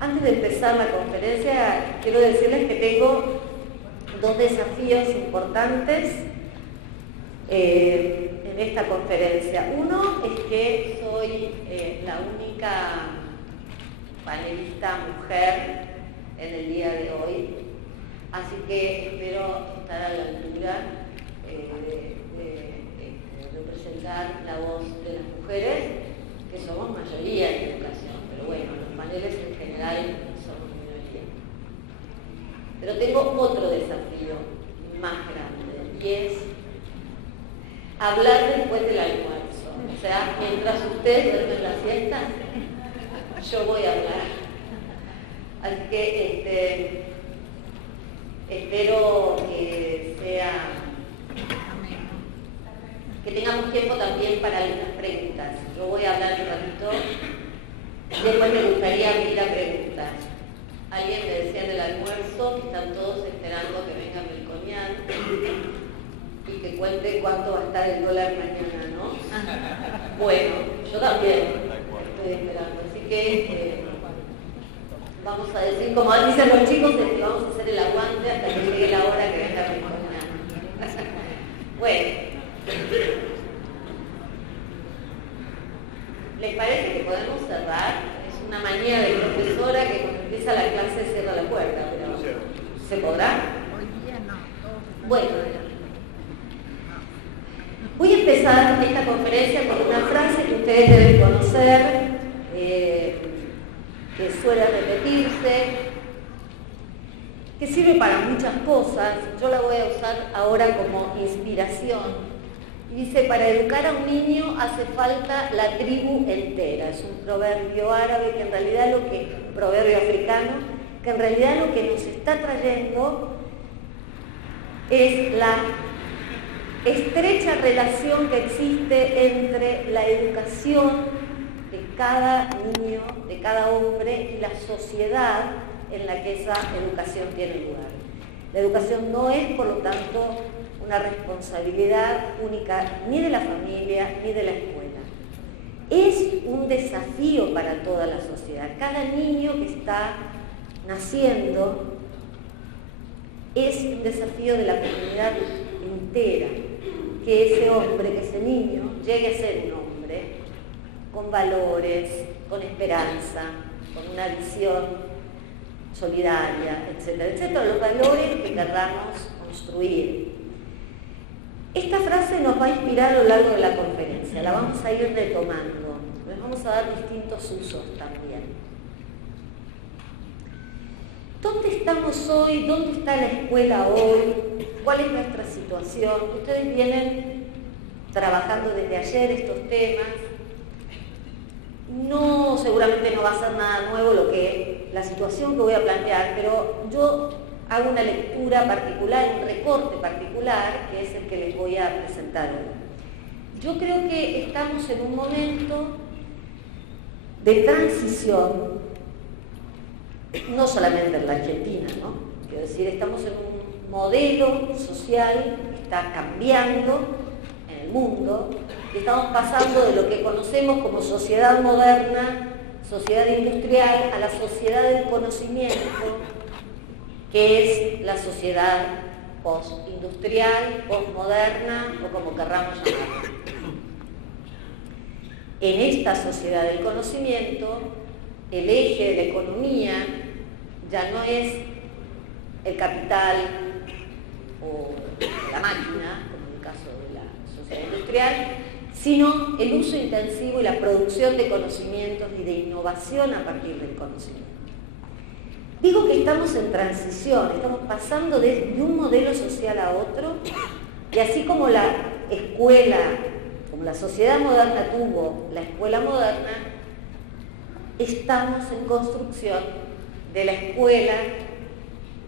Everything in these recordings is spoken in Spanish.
Antes de empezar la conferencia, quiero decirles que tengo dos desafíos importantes en esta conferencia. Uno es que soy la única panelista mujer en el día de hoy, así que espero estar a la altura de presentar la voz de las mujeres, que somos mayoría en educación, pero bueno, los paneles en general somos minoría. Pero tengo otro desafío más grande, y es hablar después del almuerzo. O sea, mientras ustedes duermen la siesta, yo voy a hablar. Así que espero que tengamos tiempo también para algunas preguntas. Yo voy a hablar un ratito, después me gustaría abrir a preguntas. Alguien me decía en el almuerzo que están todos esperando que venga Melconian y que cuente cuánto va a estar el dólar mañana, ¿no? Bueno, yo también estoy esperando, así que vamos a decir, como dicen los chicos, es que vamos a hacer el aguante hasta que llegue la hora que venga Melconian. Bueno. ¿Les parece que podemos cerrar? Es una manía de profesora que cuando empieza la clase cierra la puerta, pero ¿se podrá? Hoy día no. Bueno, voy a empezar esta conferencia con una frase que ustedes deben conocer, que suele repetirse, que sirve para muchas cosas. Yo la voy a usar ahora como inspiración. Dice, para educar a un niño hace falta la tribu entera. Es un proverbio árabe que en realidad proverbio africano, que en realidad lo que nos está trayendo es la estrecha relación que existe entre la educación de cada niño, de cada hombre y la sociedad en la que esa educación tiene lugar. La educación no es, por lo tanto, una responsabilidad única ni de la familia ni de la escuela. Es un desafío para toda la sociedad. Cada niño que está naciendo es un desafío de la comunidad entera, que ese hombre, que ese niño llegue a ser un hombre con valores, con esperanza, con una visión solidaria, etcétera, etcétera, los valores que querramos construir. Esta frase nos va a inspirar a lo largo de la conferencia, la vamos a ir retomando, les vamos a dar distintos usos también. ¿Dónde estamos hoy? ¿Dónde está la escuela hoy? ¿Cuál es nuestra situación? Ustedes vienen trabajando desde ayer estos temas. No, seguramente no va a ser nada nuevo la situación que voy a plantear, pero yo hago una lectura particular, un recorte particular, que es el que les voy a presentar hoy. Yo creo que estamos en un momento de transición, no solamente en la Argentina, ¿no? Quiero decir, estamos en un modelo social que está cambiando en el mundo, y estamos pasando de lo que conocemos como sociedad moderna, sociedad industrial, a la sociedad del conocimiento, que es la sociedad postindustrial, postmoderna o como querramos llamarla. En esta sociedad del conocimiento, el eje de la economía ya no es el capital o la máquina, como en el caso de la sociedad industrial, sino el uso intensivo y la producción de conocimientos y de innovación a partir del conocimiento. Digo que estamos en transición, estamos pasando de un modelo social a otro, y así como la escuela, como la sociedad moderna tuvo la escuela moderna, estamos en construcción de la escuela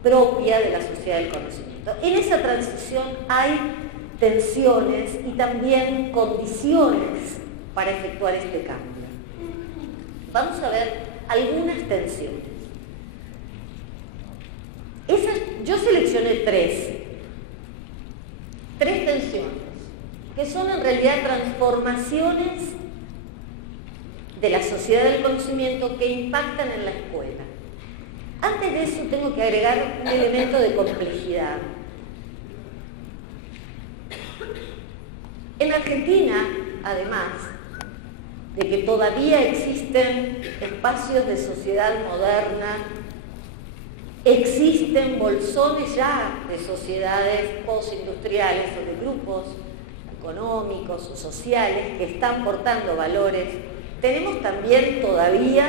propia de la sociedad del conocimiento. En esa transición hay tensiones y también condiciones para efectuar este cambio. Vamos a ver algunas tensiones. Yo seleccioné tres tensiones, que son en realidad transformaciones de la sociedad del conocimiento que impactan en la escuela. Antes de eso tengo que agregar un elemento de complejidad. En Argentina, además de que todavía existen espacios de sociedad moderna, existen bolsones ya de sociedades postindustriales o de grupos económicos o sociales que están portando valores. Tenemos también todavía,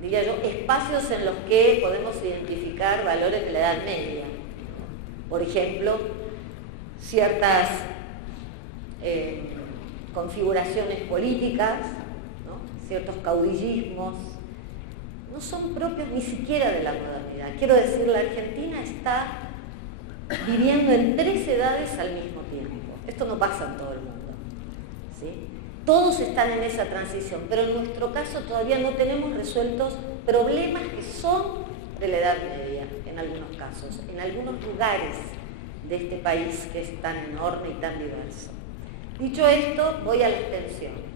diría yo, espacios en los que podemos identificar valores de la Edad Media. Por ejemplo, ciertas configuraciones políticas, ¿no? Ciertos caudillismos, no son propios ni siquiera de la modernidad. Quiero decir, la Argentina está viviendo en 3 edades al mismo tiempo. Esto no pasa en todo el mundo, ¿sí? Todos están en esa transición, pero en nuestro caso todavía no tenemos resueltos problemas que son de la Edad Media, en algunos casos, en algunos lugares de este país que es tan enorme y tan diverso. Dicho esto, voy a las tensiones.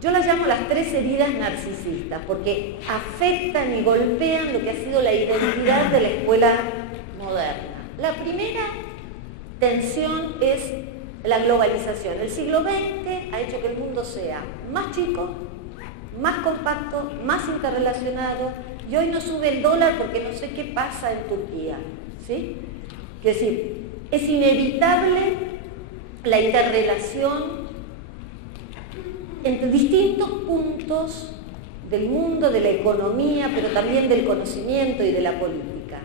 Yo las llamo las 3 heridas narcisistas, porque afectan y golpean lo que ha sido la identidad de la escuela moderna. La primera tensión es la globalización. El siglo XX ha hecho que el mundo sea más chico, más compacto, más interrelacionado, y hoy no sube el dólar porque no sé qué pasa en Turquía, ¿sí? Es decir, es inevitable la interrelación entre distintos puntos del mundo, de la economía, pero también del conocimiento y de la política.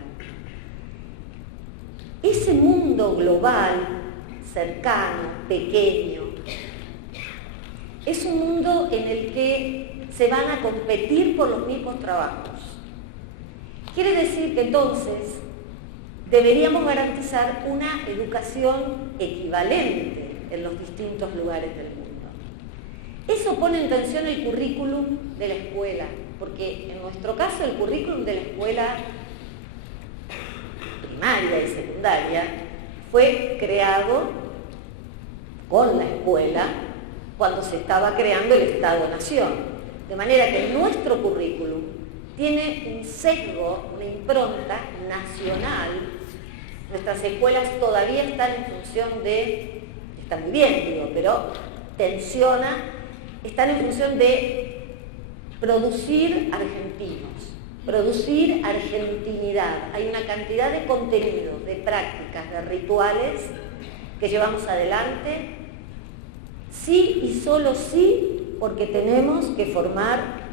Ese mundo global, cercano, pequeño, es un mundo en el que se van a competir por los mismos trabajos. Quiere decir que entonces deberíamos garantizar una educación equivalente en los distintos lugares del mundo. Eso pone en tensión el currículum de la escuela, porque en nuestro caso el currículum de la escuela primaria y secundaria fue creado con la escuela cuando se estaba creando el Estado-Nación. De manera que nuestro currículum tiene un sesgo, una impronta nacional. Nuestras escuelas todavía están en función de, están muy bien, digo, pero están en función de producir argentinos, producir argentinidad. Hay una cantidad de contenidos, de prácticas, de rituales que llevamos adelante, sí y solo sí, porque tenemos que formar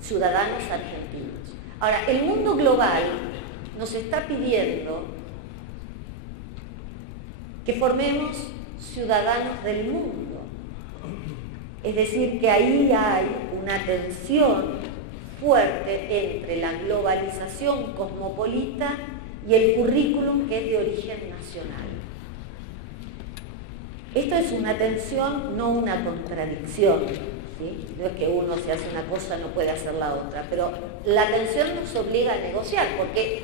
ciudadanos argentinos. Ahora, el mundo global nos está pidiendo que formemos ciudadanos del mundo. Es decir, que ahí hay una tensión fuerte entre la globalización cosmopolita y el currículum que es de origen nacional. Esto es una tensión, no una contradicción, ¿sí? No es que uno si hace una cosa no puede hacer la otra, pero la tensión nos obliga a negociar, porque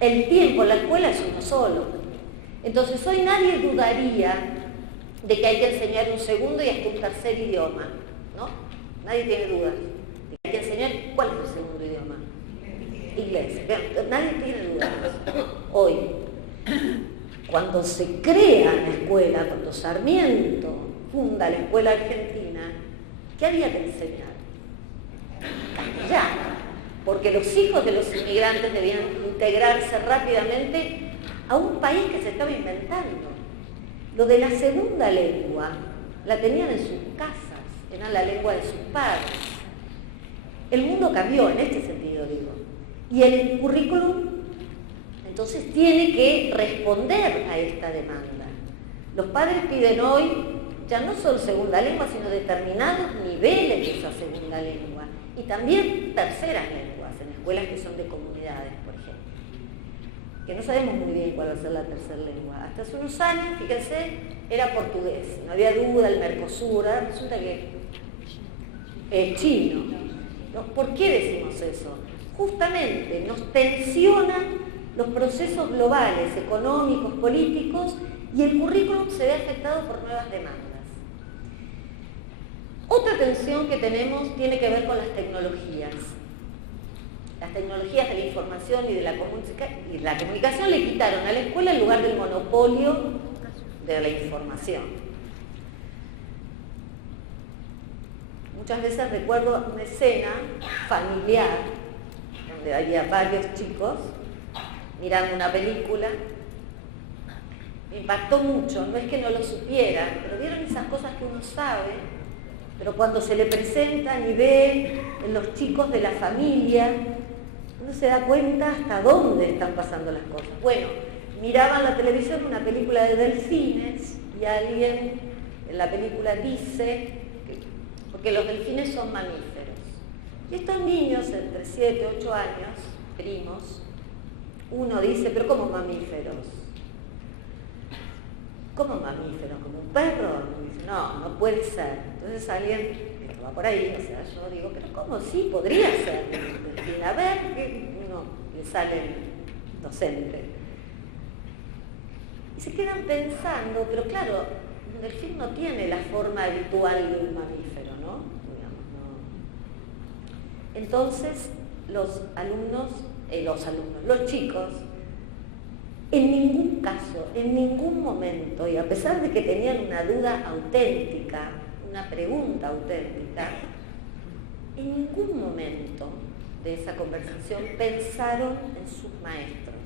el tiempo, la escuela es uno solo. Entonces hoy nadie dudaría de que hay que enseñar un segundo y hasta un tercer idioma, ¿no? Nadie tiene dudas de que hay que enseñar cuál es el segundo idioma. Inglés. Nadie tiene dudas. Hoy, cuando se crea la escuela, cuando Sarmiento funda la escuela argentina, ¿qué había que enseñar? Castellano, porque los hijos de los inmigrantes debían integrarse rápidamente a un país que se estaba inventando. Lo de la segunda lengua la tenían en sus casas, era la lengua de sus padres. El mundo cambió en este sentido, digo. Y el currículum entonces tiene que responder a esta demanda. Los padres piden hoy ya no solo segunda lengua, sino determinados niveles de esa segunda lengua. Y también terceras lenguas, en escuelas que son de comunidades, por ejemplo. Que no sabemos muy bien cuál va a ser la tercera lengua. Hasta hace unos años, fíjense, era portugués. No había duda, el Mercosur, ahora resulta que es chino. ¿No? ¿Por qué decimos eso? Justamente nos tensionan los procesos globales, económicos, políticos, y el currículum se ve afectado por nuevas demandas. Otra tensión que tenemos tiene que ver con las tecnologías. Las tecnologías de la información y de la comunicación le quitaron a la escuela el lugar del monopolio de la información. Muchas veces recuerdo una escena familiar donde había varios chicos mirando una película. Me impactó mucho, no es que no lo supieran, pero vieron esas cosas que uno sabe, pero cuando se le presentan y ve en los chicos de la familia, uno se da cuenta hasta dónde están pasando las cosas. Bueno, miraban la televisión una película de delfines y alguien en la película dice, porque los delfines son mamíferos. Y estos niños entre 7 y 8 años, primos, uno dice, pero ¿cómo mamíferos? ¿Cómo mamíferos? ¿Como un perro? Y dice, no, no puede ser. Entonces alguien que va por ahí, o sea, yo digo, pero ¿cómo sí? Podría ser. A ver, uno le sale el docente. Y se quedan pensando, pero claro, un delfín no tiene la forma habitual de un mamífero, ¿no? Digamos, no. Entonces, los chicos, en ningún caso, en ningún momento, y a pesar de que tenían una duda auténtica, una pregunta auténtica, en ningún momento de esa conversación pensaron en sus maestros.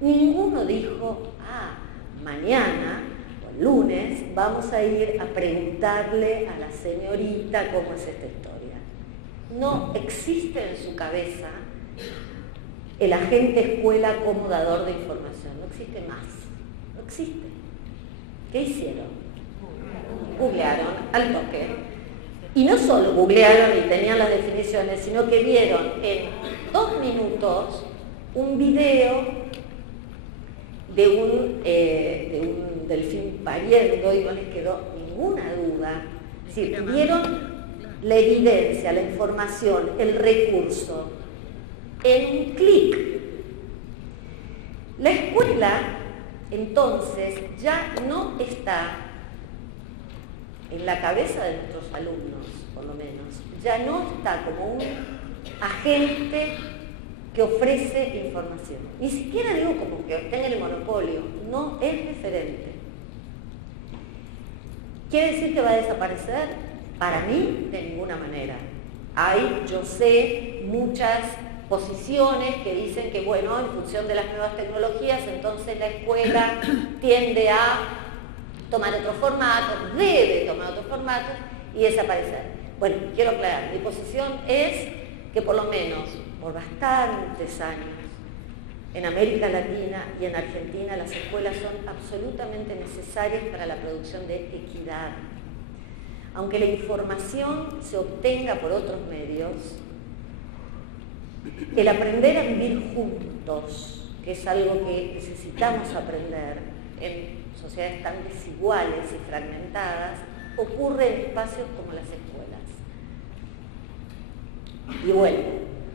Ninguno dijo, mañana o el lunes vamos a ir a preguntarle a la señorita cómo es esta historia. No existe en su cabeza el agente escuela como dador de información, no existe más, no existe. ¿Qué hicieron? Googlearon al toque. Y no solo googlearon y tenían las definiciones, sino que vieron en 2 minutos un video de un delfín pariendo y no les quedó ninguna duda. Es decir, vieron la evidencia, la información, el recurso en un clic. La escuela, entonces, ya no está en la cabeza de nuestros alumnos, por lo menos, ya no está como un agente que ofrece información. Ni siquiera digo como que tenga el monopolio, no es referente. ¿Quiere decir que va a desaparecer? Para mí, de ninguna manera. Hay, yo sé, muchas posiciones que dicen que, bueno, en función de las nuevas tecnologías, entonces la escuela tiende a tomar otro formato, debe tomar otro formato y desaparecer. Bueno, quiero aclarar, mi posición es que por lo menos por bastantes años en América Latina y en Argentina las escuelas son absolutamente necesarias para la producción de equidad. Aunque la información se obtenga por otros medios, el aprender a vivir juntos, que es algo que necesitamos aprender en sociedades tan desiguales y fragmentadas, ocurre en espacios como las escuelas. Y bueno,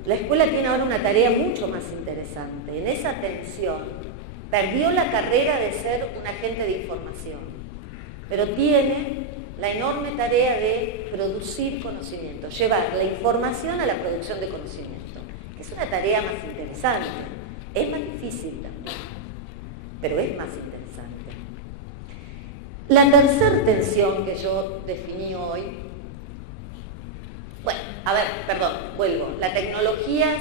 la escuela tiene ahora una tarea mucho más interesante. En esa tensión, perdió la carrera de ser un agente de información, pero tiene la enorme tarea de producir conocimiento, llevar la información a la producción de conocimiento, que es una tarea más interesante. Es más difícil también, pero es más interesante. La tercera tensión que yo definí hoy, vuelvo. Las tecnologías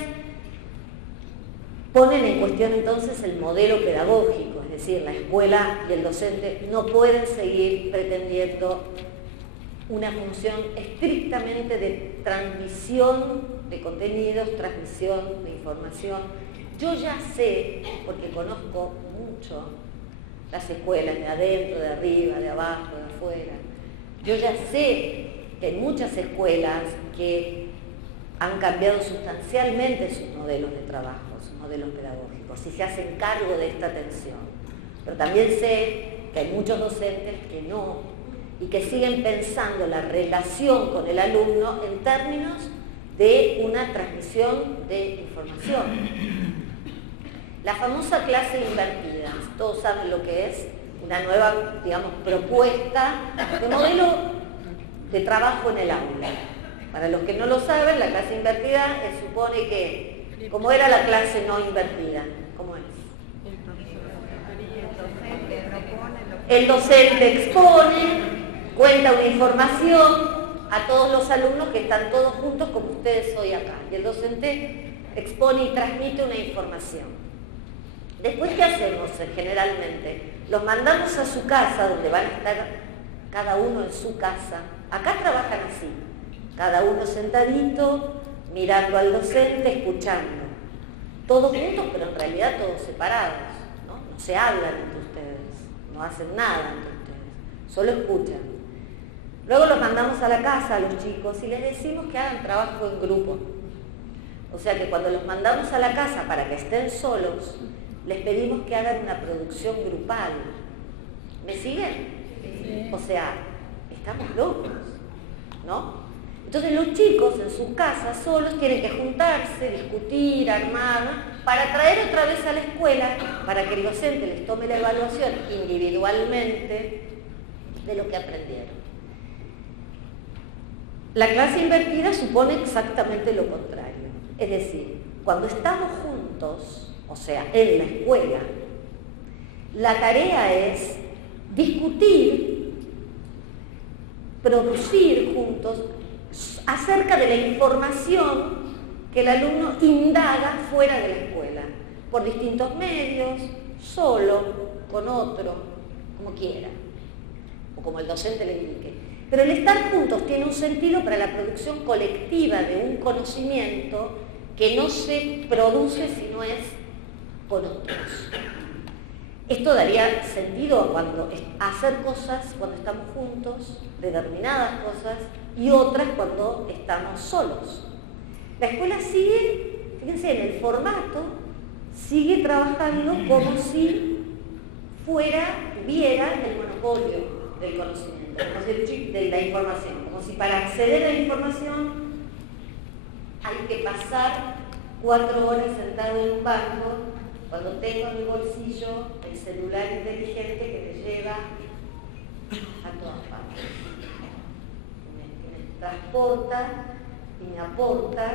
ponen en cuestión entonces el modelo pedagógico, es decir, la escuela y el docente no pueden seguir pretendiendo una función estrictamente de transmisión de contenidos, transmisión de información. Yo ya sé, porque conozco mucho las escuelas de adentro, de arriba, de abajo, de afuera, yo ya sé que hay muchas escuelas que han cambiado sustancialmente sus modelos de trabajo, sus modelos pedagógicos, y se hacen cargo de esta tensión. Pero también sé que hay muchos docentes que no, y que siguen pensando la relación con el alumno en términos de una transmisión de información. La famosa clase invertida, todos saben lo que es, una nueva, digamos, propuesta de modelo de trabajo en el aula. Para los que no lo saben, la clase invertida supone que, ¿cómo era la clase no invertida? ¿Cómo es? El docente expone, cuenta una información a todos los alumnos que están todos juntos como ustedes hoy acá. Y el docente expone y transmite una información. Después, ¿qué hacemos generalmente? Los mandamos a su casa, donde van a estar cada uno en su casa. Acá trabajan así, cada uno sentadito, mirando al docente, escuchando. Todos juntos, pero en realidad todos separados, ¿no? No se hablan entre ustedes, no hacen nada entre ustedes, solo escuchan. Luego los mandamos a la casa a los chicos y les decimos que hagan trabajo en grupo. O sea que cuando los mandamos a la casa para que estén solos, les pedimos que hagan una producción grupal. ¿Me siguen? Sí. O sea, estamos locos, ¿no? Entonces los chicos en sus casas solos tienen que juntarse, discutir, armar, para traer otra vez a la escuela, para que el docente les tome la evaluación individualmente de lo que aprendieron. La clase invertida supone exactamente lo contrario. Es decir, cuando estamos juntos, o sea, en la escuela, la tarea es discutir, producir juntos acerca de la información que el alumno indaga fuera de la escuela, por distintos medios, solo, con otro, como quiera, o como el docente le indique. Pero el estar juntos tiene un sentido para la producción colectiva de un conocimiento que no se produce si no es con otros. Esto daría sentido a hacer cosas cuando estamos juntos, determinadas cosas, y otras cuando estamos solos. La escuela sigue, fíjense, en el formato, sigue trabajando como si tuviera el monopolio del conocimiento, de la información, como si para acceder a la información hay que pasar 4 horas sentado en un banco, cuando tengo en mi bolsillo el celular inteligente que me lleva a todas partes. Me transporta y me aporta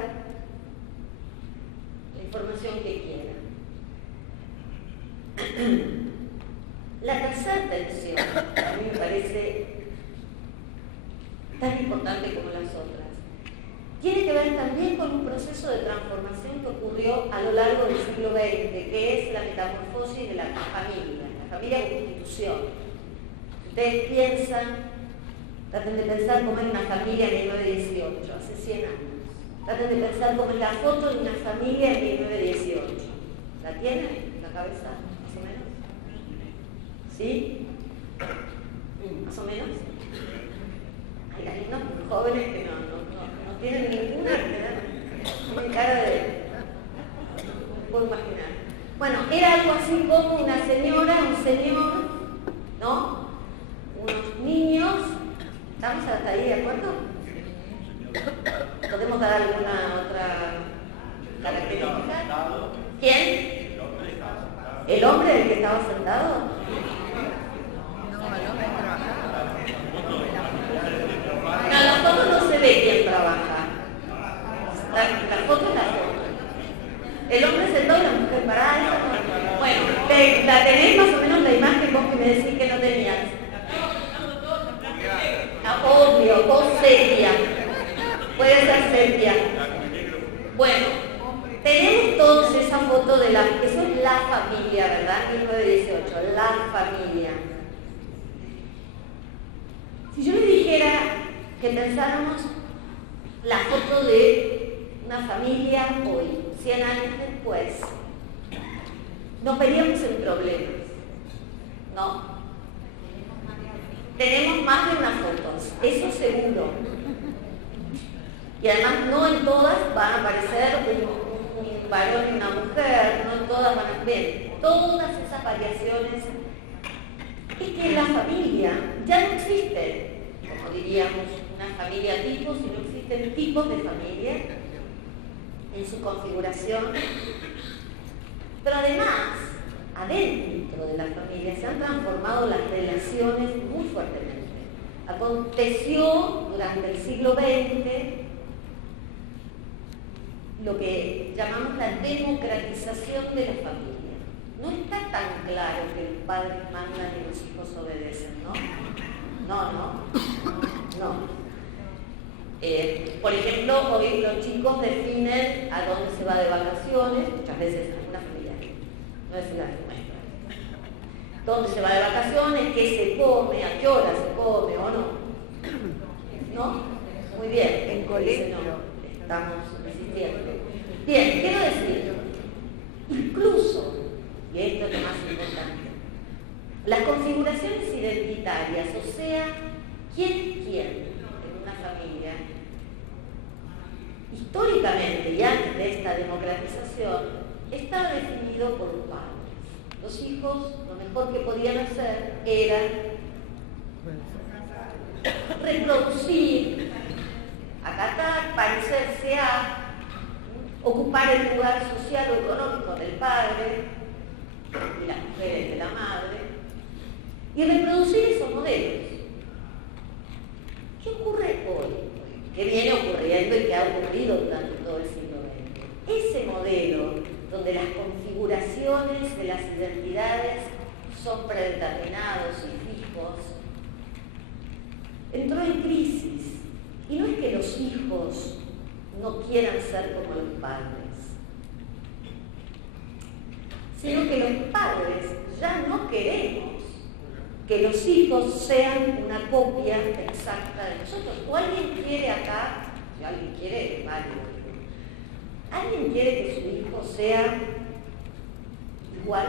la información que quiera. La tercera tensión, a mí me parece tan importante como las otras, tiene que ver también con un proceso de transformación que ocurrió a lo largo del siglo XX, que es la metamorfosis de la familia como institución. Ustedes piensan, traten de pensar cómo es una familia en 1918, hace 100 años. Traten de pensar cómo es la foto de una familia en 1918. ¿La tienen en la cabeza, más o menos? ¿Sí? ¿Más o menos? Hay algunos jóvenes que no tienen ninguna tienen cara de... No puedo imaginar. Bueno, era algo así como una señora, un señor, ¿no? Unos niños. ¿Estamos hasta ahí de acuerdo? ¿Podemos dar alguna otra característica? ¿Quién? ¿El hombre del que estaba sentado? No, la foto no se ve quién trabaja. La foto es la foto. El hombre sentado y la mujer parada. Bueno, la tenéis más o menos la imagen vos que me decís que no tenías. Obvio, vos sepia. Puede ser sepia. Bueno, tenemos todos esa foto de eso es la familia, ¿verdad? 1918, la familia. Si yo le dijera que pensáramos la foto de una familia hoy, 100 años después, nos veríamos en problemas, ¿no? Tenemos más de unas fotos, eso seguro. Y además no en todas van a aparecer un varón y una mujer, no en todas van a ver. Todas esas variaciones es que la familia ya no existe, como diríamos, una familia tipo, sino existen tipos de familia en su configuración. Pero además, adentro de la familia se han transformado las relaciones muy fuertemente. Aconteció durante el siglo XX lo que llamamos la democratización de la familia. No está tan claro que los padres mandan y los hijos obedecen, ¿no? No. Por ejemplo, hoy los chicos definen a dónde se va de vacaciones, muchas veces en alguna familia, no es la nuestra. Dónde se va de vacaciones, qué se come, a qué hora se come o no. ¿No? Muy bien. En colegio. No, estamos resistiendo. Bien, quiero decir, incluso, y esto es lo más importante, las configuraciones identitarias, o sea, quién es quién en una familia, históricamente y antes de esta democratización, estaba definido por los padres. Los hijos, lo mejor que podían hacer era reproducir, acatar, parecerse a, ocupar el lugar social o económico del padre y las mujeres de la madre, y reproducir esos modelos. ¿Qué ocurre hoy? ¿Qué viene ocurriendo y que ha ocurrido durante todo el siglo XX? Ese modelo, donde las configuraciones de las identidades son predeterminados y fijos, entró en crisis. Y no es que los hijos no quieran ser como los padres, sino que los padres ya no queremos que los hijos sean una copia exacta de nosotros. O alguien quiere acá, si alguien quiere, válido. ¿Alguien quiere que su hijo sea igual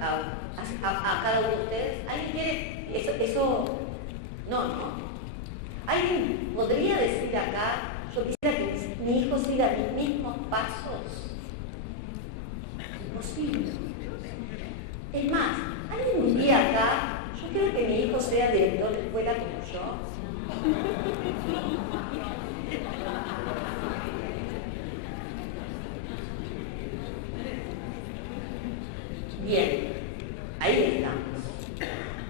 a cada uno de ustedes? ¿Alguien quiere eso? No. ¿Alguien podría decir acá, yo quisiera que mi hijo siga mis mismos pasos? Imposible. Es más, ¿alguien diría acá, yo quiero que mi hijo sea director de escuela como yo? Bien, ahí estamos.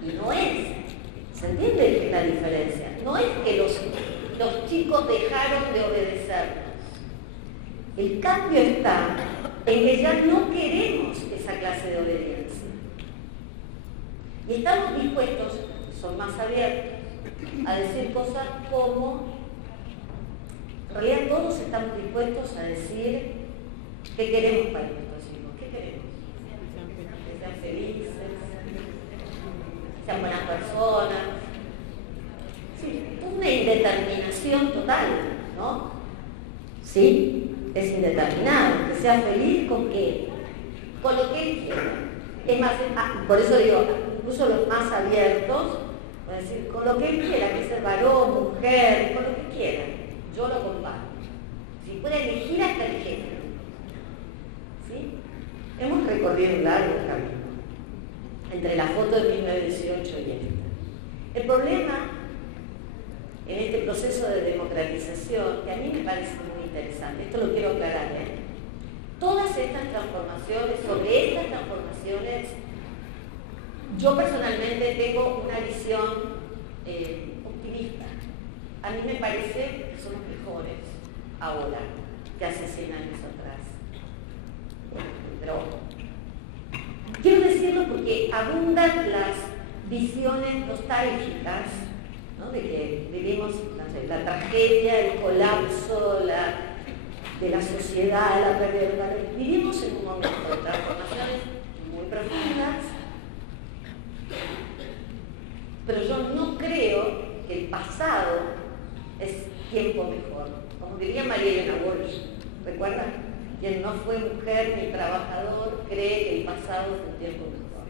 Y no es, ¿se entiende la diferencia? No es que los chicos dejaron de obedecernos. El cambio está en que ya no queremos esa clase de obediencia. Y estamos dispuestos, son más abiertos, a decir cosas como, en realidad todos estamos dispuestos a decir qué queremos para nuestros hijos. ¿Qué queremos? Que sean felices, sean buenas personas. Sí, una indeterminación total, ¿no? Sí, es indeterminado, que sea feliz con qué, con lo que él quiera. Es más, por eso digo, incluso los más abiertos, es decir, con lo que él quiera, que sea varón, mujer, con lo que quiera, yo lo comparto. Si puede elegir hasta el género. ¿Sí? Hemos recorrido un largo camino entre la foto de 1918 y esta. El problema en este proceso de democratización, que a mí me parece muy interesante, esto lo quiero aclarar, todas estas transformaciones, sobre estas transformaciones, yo personalmente tengo una visión optimista. A mí me parece que somos mejores ahora que hace 100 años atrás. Pero quiero decirlo porque abundan las visiones nostálgicas, ¿no? De que vivimos, no sé, la tragedia, el colapso, de la sociedad, la pérdida de valores. Vivimos en un momento de transformaciones muy profundas, pero yo no creo que el pasado es tiempo mejor. Como diría María Elena Walsh, ¿recuerdan? Quien no fue mujer ni trabajador cree que el pasado fue un tiempo mejor.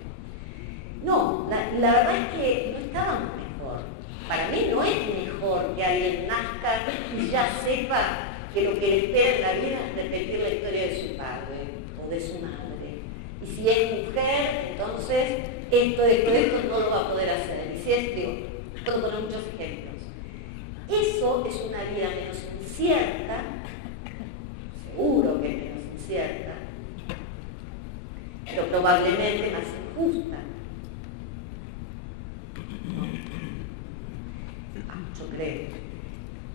No, la verdad es que no estábamos mejor. Para mí no es mejor que alguien nazca y ya sepa que lo que le espera en la vida es repetir la historia de su padre o de su madre. Y si es mujer, entonces esto no lo va a poder hacer. Y si es, puedo poner muchos ejemplos. Eso es una vida menos incierta, seguro que es menos incierta, pero probablemente más injusta. yo creo.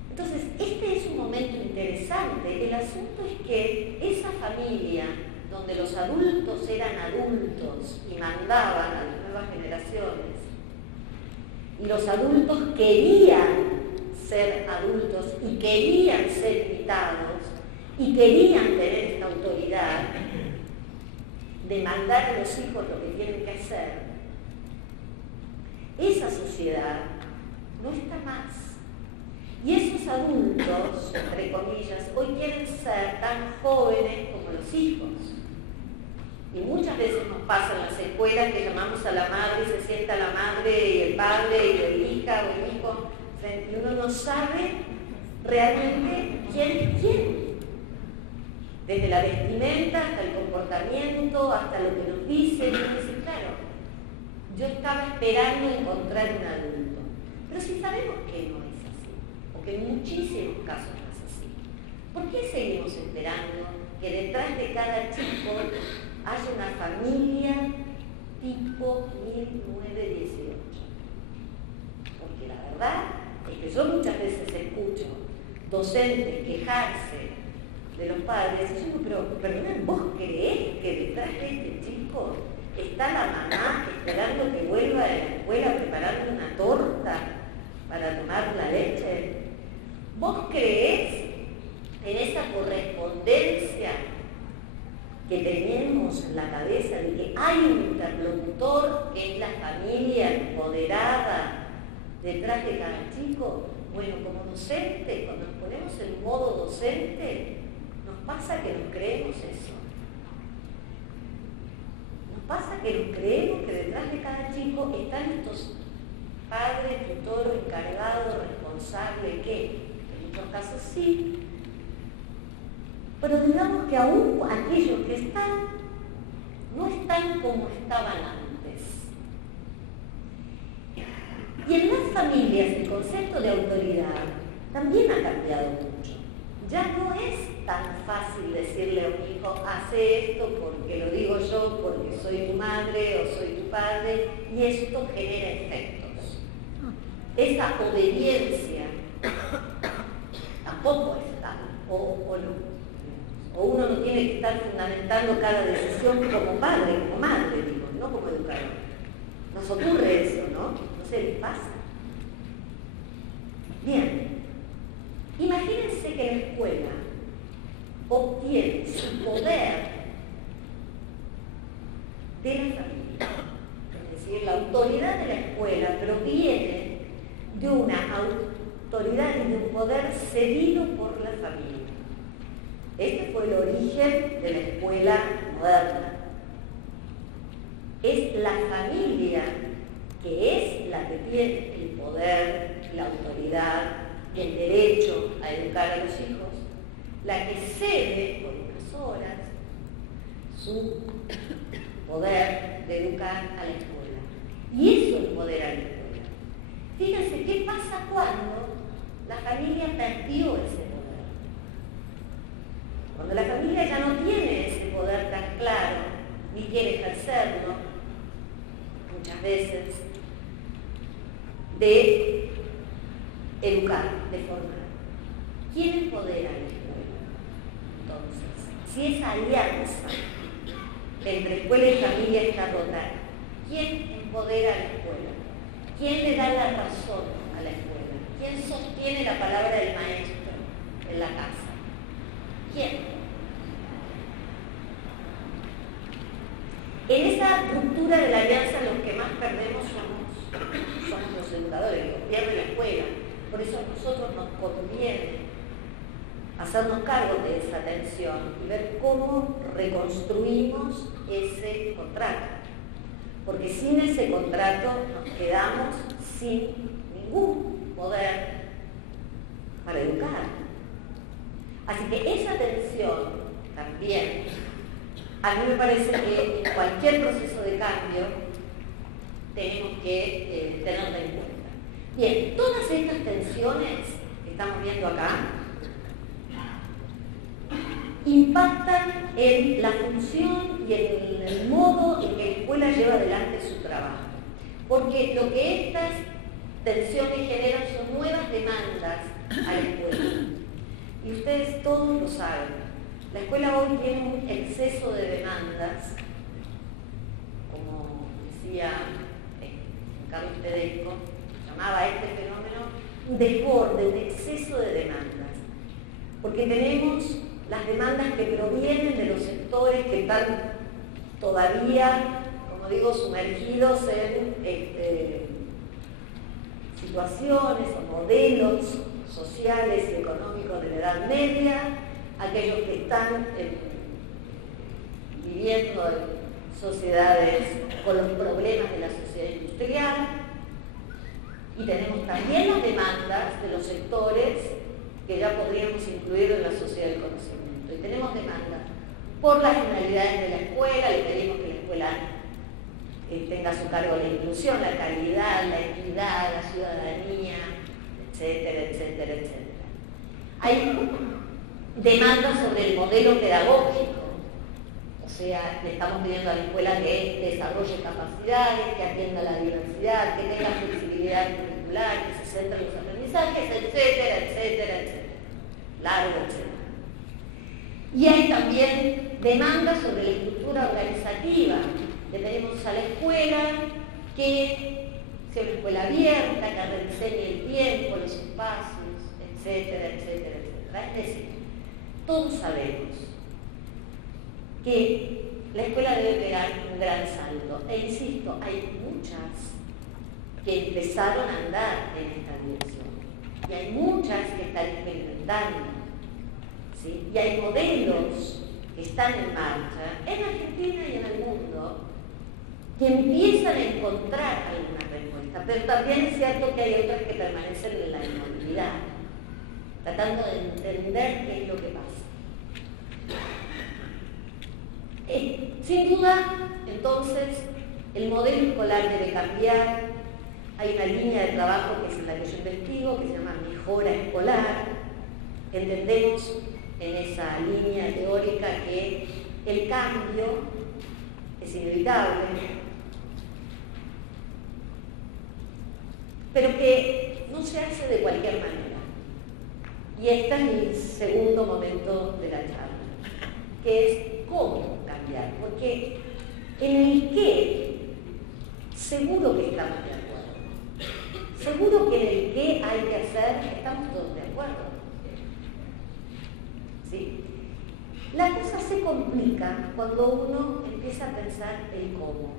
Entonces, este es un momento interesante. El asunto es que esa familia, donde los adultos eran adultos y mandaban a las nuevas generaciones, y los adultos querían ser adultos y querían ser invitados y querían tener esta autoridad de mandar a los hijos lo que tienen que hacer, esa sociedad no está más. Y esos adultos, entre comillas, hoy quieren ser tan jóvenes como los hijos. Y muchas veces nos pasa en las escuelas que llamamos a la madre y se sienta la madre y el padre y la hija o el hijo, y uno no sabe realmente quién es quién. Desde la vestimenta hasta el comportamiento, hasta lo que nos dicen. Y uno dice, claro, yo estaba esperando encontrar un adulto. Pero si sabemos que no es así, o que en muchísimos casos no es así, ¿por qué seguimos esperando que detrás de cada chico haya una familia tipo 1918? Porque la verdad es que yo muchas veces escucho docentes quejarse de los padres, y yo digo, pero perdón, ¿vos creés que detrás de este chico está la mamá esperando que vuelva de la escuela preparando una torta para tomar la leche? ¿Vos creés en esa correspondencia que tenemos en la cabeza de que hay un interlocutor que es la familia empoderada detrás de cada chico? Bueno, como docente, cuando nos ponemos en modo docente, nos pasa que nos creemos eso. Nos pasa que nos creemos que detrás de cada chico están estos padres, tutores, encargados, responsables, que en muchos casos sí, pero digamos que aún aquellos que están, no están como estaban antes. Y en las familias el concepto de autoridad también ha cambiado mucho. Ya no es tan fácil decirle a un hijo, hace esto porque lo digo yo, porque soy tu madre o soy tu padre, y esto genera efectos. Esa obediencia tampoco es tal, o uno no tiene que estar fundamentando cada decisión como padre, como madre, digo, no como educador. Nos ocurre eso, ¿no? No sé, ¿les pasa? Bien. Imagínense que la escuela obtiene su poder de la familia. Es decir, la autoridad de la escuela proviene de una autoridad y de un poder cedido por la familia. Este fue el origen de la escuela moderna. Es la familia que es la que tiene el poder, la autoridad, el derecho a educar a los hijos, la que cede por unas horas su poder de educar a la escuela. Y eso empodera a la escuela. Fíjense qué pasa cuando la familia perdió ese poder. Cuando la familia ya no tiene ese poder tan claro, ni quiere ejercerlo, muchas veces, de educar, de formar. ¿Quién empodera a la escuela? Entonces, si esa alianza entre escuela y familia está rota, ¿quién empodera a la escuela? ¿Quién le da la razón a la escuela? ¿Quién sostiene la palabra del maestro en la casa? ¿Quién? En esa ruptura de la alianza los que más perdemos somos los educadores, los que pierde la escuela. Por eso a nosotros nos conviene hacernos cargo de esa tensión y ver cómo reconstruimos ese contrato. Porque sin ese contrato nos quedamos sin ningún poder para educar. Así que esa tensión también, a mí me parece que en cualquier proceso de cambio tenemos que tenerla en cuenta. Bien, todas estas tensiones que estamos viendo acá impactan en la función y en el modo en que la escuela lleva adelante su trabajo. Porque lo que estas tensión que generan son nuevas demandas a la escuela. Y ustedes todos lo saben. La escuela hoy tiene un exceso de demandas, como decía Carlos Tedesco, llamaba a este fenómeno un desborde, un exceso de demandas. Porque tenemos las demandas que provienen de los sectores que están todavía, como digo, sumergidos en situaciones o modelos sociales y económicos de la Edad Media, aquellos que están viviendo en sociedades con los problemas de la sociedad industrial, y tenemos también las demandas de los sectores que ya podríamos incluir en la sociedad del conocimiento. Y tenemos demandas por las finalidades de la escuela, le pedimos que la escuela tenga a su cargo la inclusión, la calidad, la equidad, la ciudadanía, etcétera, etcétera, etcétera. Hay demandas sobre el modelo pedagógico, o sea, le estamos pidiendo a la escuela que desarrolle capacidades, que atienda la diversidad, que tenga flexibilidad curricular, que se centre en los aprendizajes, etcétera, etcétera, etcétera. Largo, etcétera. Y hay también demandas sobre la estructura organizativa. Le pedimos a la escuela que sea una escuela abierta, que rediseñe el tiempo, los espacios, etcétera, etcétera, etcétera. Es decir, todos sabemos que la escuela debe pegar un gran salto. E insisto, hay muchas que empezaron a andar en esta dirección. Y hay muchas que están experimentando. ¿Sí? Y hay modelos que están en marcha en Argentina y en el mundo que empiezan a encontrar alguna respuesta, pero también es cierto que hay otras que permanecen en la inmovilidad, tratando de entender qué es lo que pasa. Sin duda, entonces, el modelo escolar debe cambiar. Hay una línea de trabajo que es la que yo investigo, que se llama mejora escolar. Entendemos en esa línea teórica que el cambio es inevitable, pero que no se hace de cualquier manera. Y este es mi segundo momento de la charla, que es cómo cambiar, porque en el qué seguro que estamos de acuerdo. Seguro que en el qué hay que hacer estamos todos de acuerdo. ¿Sí? La cosa se complica cuando uno empieza a pensar el cómo.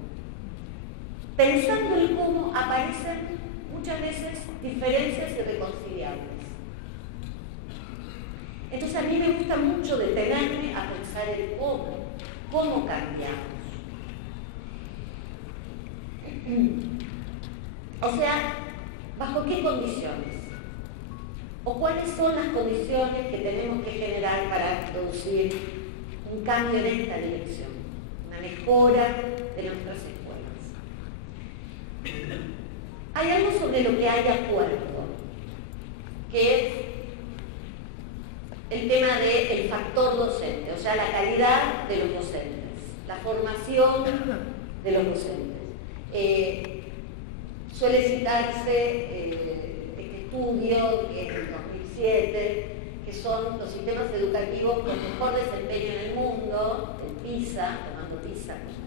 Pensando el cómo aparecen muchas veces diferencias irreconciliables. Entonces a mí me gusta mucho detenerme a pensar el cómo cambiamos. O sea, ¿bajo qué condiciones? ¿O cuáles son las condiciones que tenemos que generar para producir un cambio en esta dirección? Una mejora de nuestras escuelas. Hay algo sobre lo que hay acuerdo, que es el tema del factor docente, o sea, la calidad de los docentes, la formación de los docentes. Suele citarse este estudio, que es del 2007, que son los sistemas educativos con mejor desempeño en el mundo, el PISA, tomando PISA como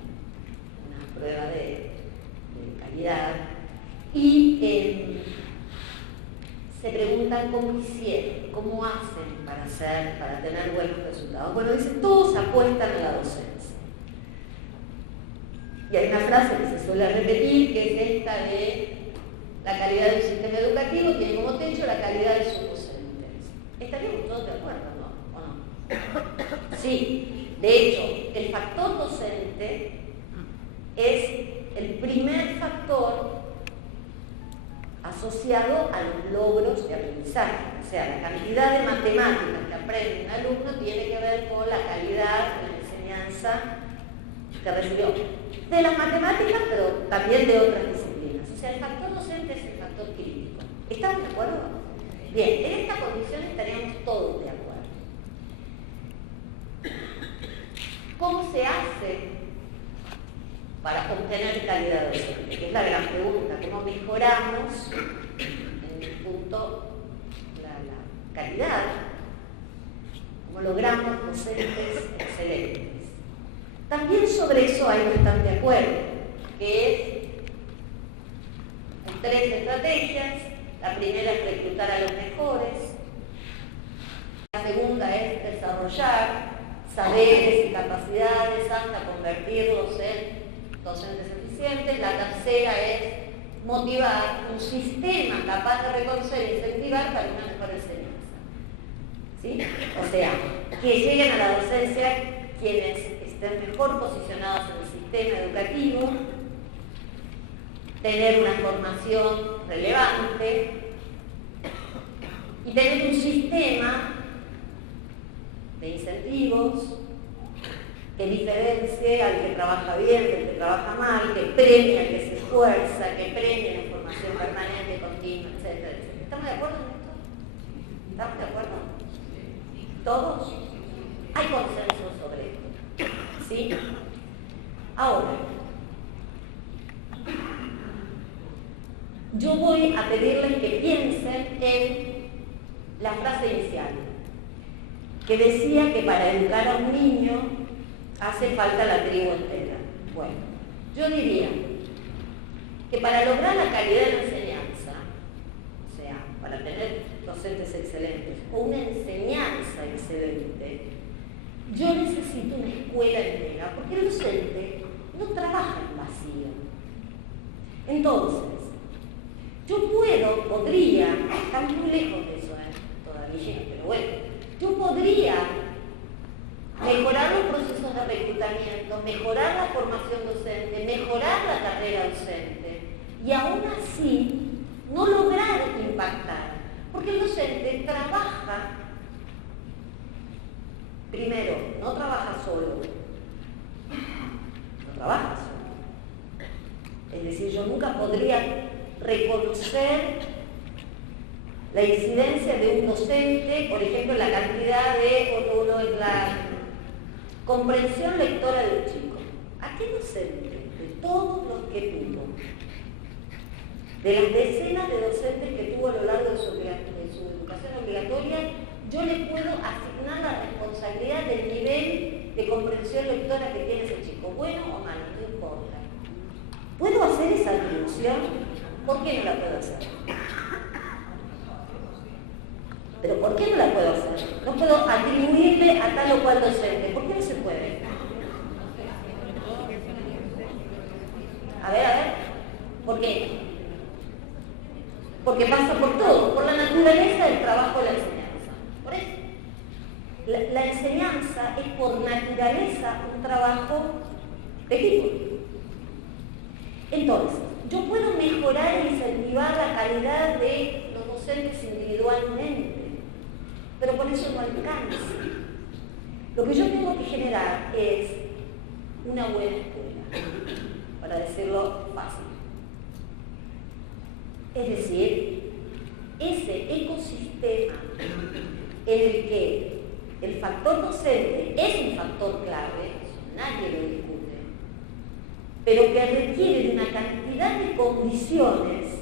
una prueba de calidad, y se preguntan cómo hicieron, cómo hacen para tener buenos resultados. Bueno, dicen, todos apuestan a la docencia. Y hay una frase que se suele repetir, que es esta de la calidad del sistema educativo tiene como techo la calidad de sus docentes. Estaríamos todos de acuerdo, ¿no? ¿O no? Sí, de hecho, el factor docente es el primer factor asociado a los logros de aprendizaje. O sea, la cantidad de matemáticas que aprende un alumno tiene que ver con la calidad de la enseñanza que recibió. De las matemáticas, pero también de otras disciplinas. O sea, el factor docente es el factor crítico. ¿Estamos de acuerdo? Bien, en esta condición estaríamos todos de acuerdo. ¿Cómo se hace para obtener calidad docente? Que es la gran pregunta. ¿Cómo mejoramos en un punto la calidad, cómo logramos docentes excelentes. También sobre eso hay bastante acuerdo, que es en 3 estrategias. La primera es reclutar a los mejores, la segunda es desarrollar saberes y capacidades hasta convertirlos en docentes eficientes, la tercera es motivar un sistema capaz de reconocer e incentivar para una mejor enseñanza. ¿Sí? O sea, que lleguen a la docencia quienes estén mejor posicionados en el sistema educativo, tener una formación relevante y tener un sistema de incentivos que diferencie al que trabaja bien del que trabaja mal, que premie al que se esfuerza, que premie la formación permanente, continua, etcétera, etcétera. ¿Estamos de acuerdo en esto? ¿Estamos de acuerdo? ¿Todos? Hay consenso sobre esto. ¿Sí? Ahora, yo voy a pedirles que piensen en la frase inicial, que decía que para educar a un niño hace falta la tribu entera. Bueno, yo diría que para lograr la calidad de la enseñanza, o sea, para tener docentes excelentes o una enseñanza excelente, yo necesito una escuela entera, porque el docente no trabaja en vacío. Entonces, yo podría, estamos muy lejos de eso todavía, pero bueno, yo podría mejorar los procesos de reclutamiento, mejorar la formación docente, mejorar la carrera docente y aún así no lograr impactar, porque el docente trabaja, primero, no trabaja solo, es decir, yo nunca podría reconocer la incidencia de un docente, por ejemplo, la cantidad en la comprensión lectora de un chico. ¿A qué docente? De todos los que tuvo. De las decenas de docentes que tuvo a lo largo de su educación obligatoria, yo le puedo asignar la responsabilidad del nivel de comprensión lectora que tiene ese chico, bueno o malo, no importa. ¿Puedo hacer esa atribución? ¿Por qué no la puedo hacer? ¿Pero por qué no la puedo hacer? No puedo atribuirle a tal o cual docente. ¿Por qué no se puede? A ver. ¿Por qué? Porque pasa por todo, por la naturaleza del trabajo de la enseñanza. Por eso. La enseñanza es por naturaleza un trabajo de equipo. Entonces, yo puedo mejorar e incentivar la calidad de los docentes individualmente, pero por eso no alcanza. Lo que yo tengo que generar es una buena escuela, para decirlo fácil. Es decir, ese ecosistema en el que el factor docente es un factor clave, eso nadie lo discute, pero que requiere de una cantidad de condiciones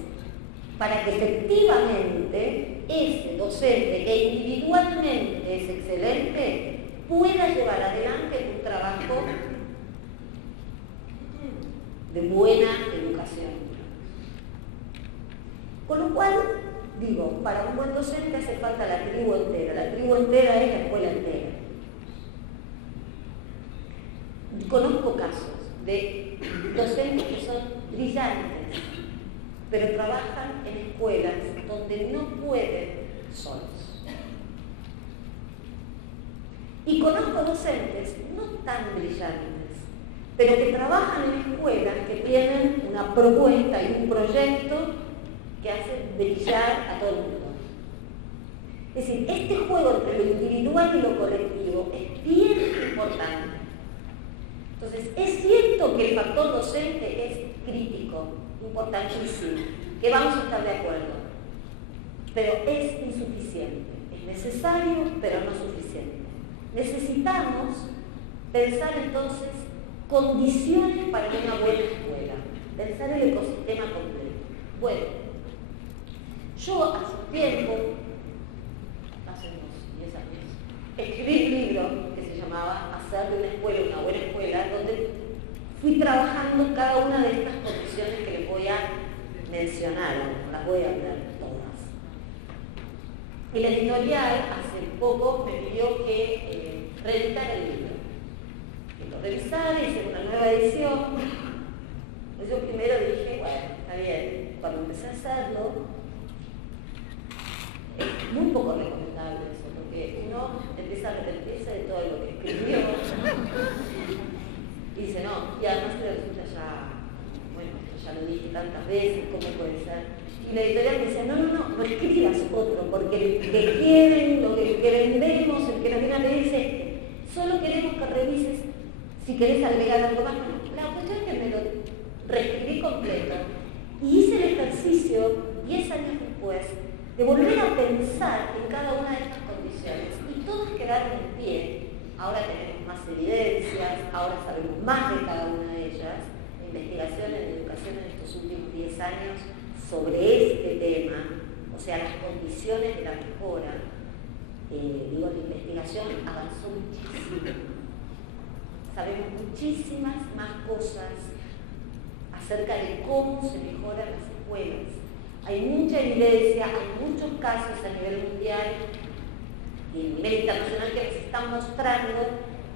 para que efectivamente ese docente que individualmente es excelente pueda llevar adelante un trabajo de buena educación. Con lo cual, digo, para un buen docente hace falta la tribu entera. La tribu entera es la escuela entera. Conozco casos de docentes que son brillantes, pero trabajan en escuelas donde no pueden solos. Y conozco docentes no tan brillantes, pero que trabajan en escuelas que tienen una propuesta y un proyecto que hace brillar a todo el mundo. Es decir, este juego entre lo individual y lo colectivo es bien importante. Entonces, es cierto que el factor docente es crítico, importantísimo, que vamos a estar de acuerdo, pero es insuficiente. Es necesario, pero no suficiente. Necesitamos pensar entonces condiciones para una buena escuela, pensar el ecosistema completo. Bueno, yo hace un tiempo, hace unos 10 años, escribí un libro que se llamaba Hacer de una escuela una buena escuela, donde fui trabajando cada una de estas condiciones que les voy a mencionar, no las voy a hablar todas. Y la editorial hace poco me pidió que reeditara el libro. Que lo revisara, hice una nueva edición. Yo primero dije, bueno, está bien. Cuando empecé a hacerlo, es muy poco recomendable eso, porque uno empieza a arrepentirse de todo lo que escribió. Y dice, no, y además te resulta ya, bueno, esto ya lo dije tantas veces, ¿cómo puede ser? Y la editorial me dice, no escribas otro, porque el que quieren, lo que vendemos, el que nos viene a pedir es este. Solo queremos que revises si querés agregar algo más. La cuestión es que me lo reescribí completo y hice el ejercicio 10 años después de volver a pensar en cada una de estas condiciones y todas quedaron en pie. Ahora tenemos más evidencias, ahora sabemos más de cada una de ellas. La investigación en educación en estos últimos 10 años sobre este tema, o sea, las condiciones de la mejora, la investigación avanzó muchísimo. Sabemos muchísimas más cosas acerca de cómo se mejoran las escuelas. Hay mucha evidencia, hay muchos casos a nivel mundial y a nivel internacional que nos están mostrando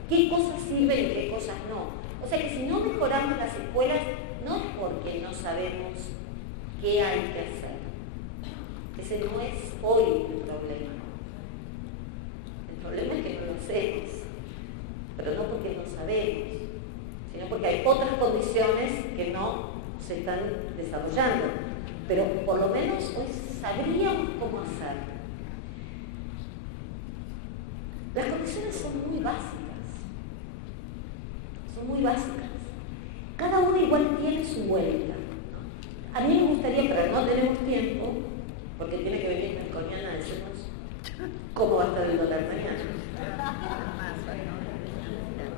qué cosas sirven y qué cosas no. O sea que si no mejoramos las escuelas, no es porque no sabemos qué hay que hacer. Ese no es hoy el problema. El problema es que no lo hacemos, pero no porque no sabemos, sino porque hay otras condiciones que no se están desarrollando. Pero por lo menos hoy sabríamos cómo hacer. Las condiciones son muy básicas. Son muy básicas. Cada una igual tiene su vuelta. A mí me gustaría, pero no tenemos tiempo, porque tiene que venir Melconian a decirnos cómo va a estar el dólar mañana.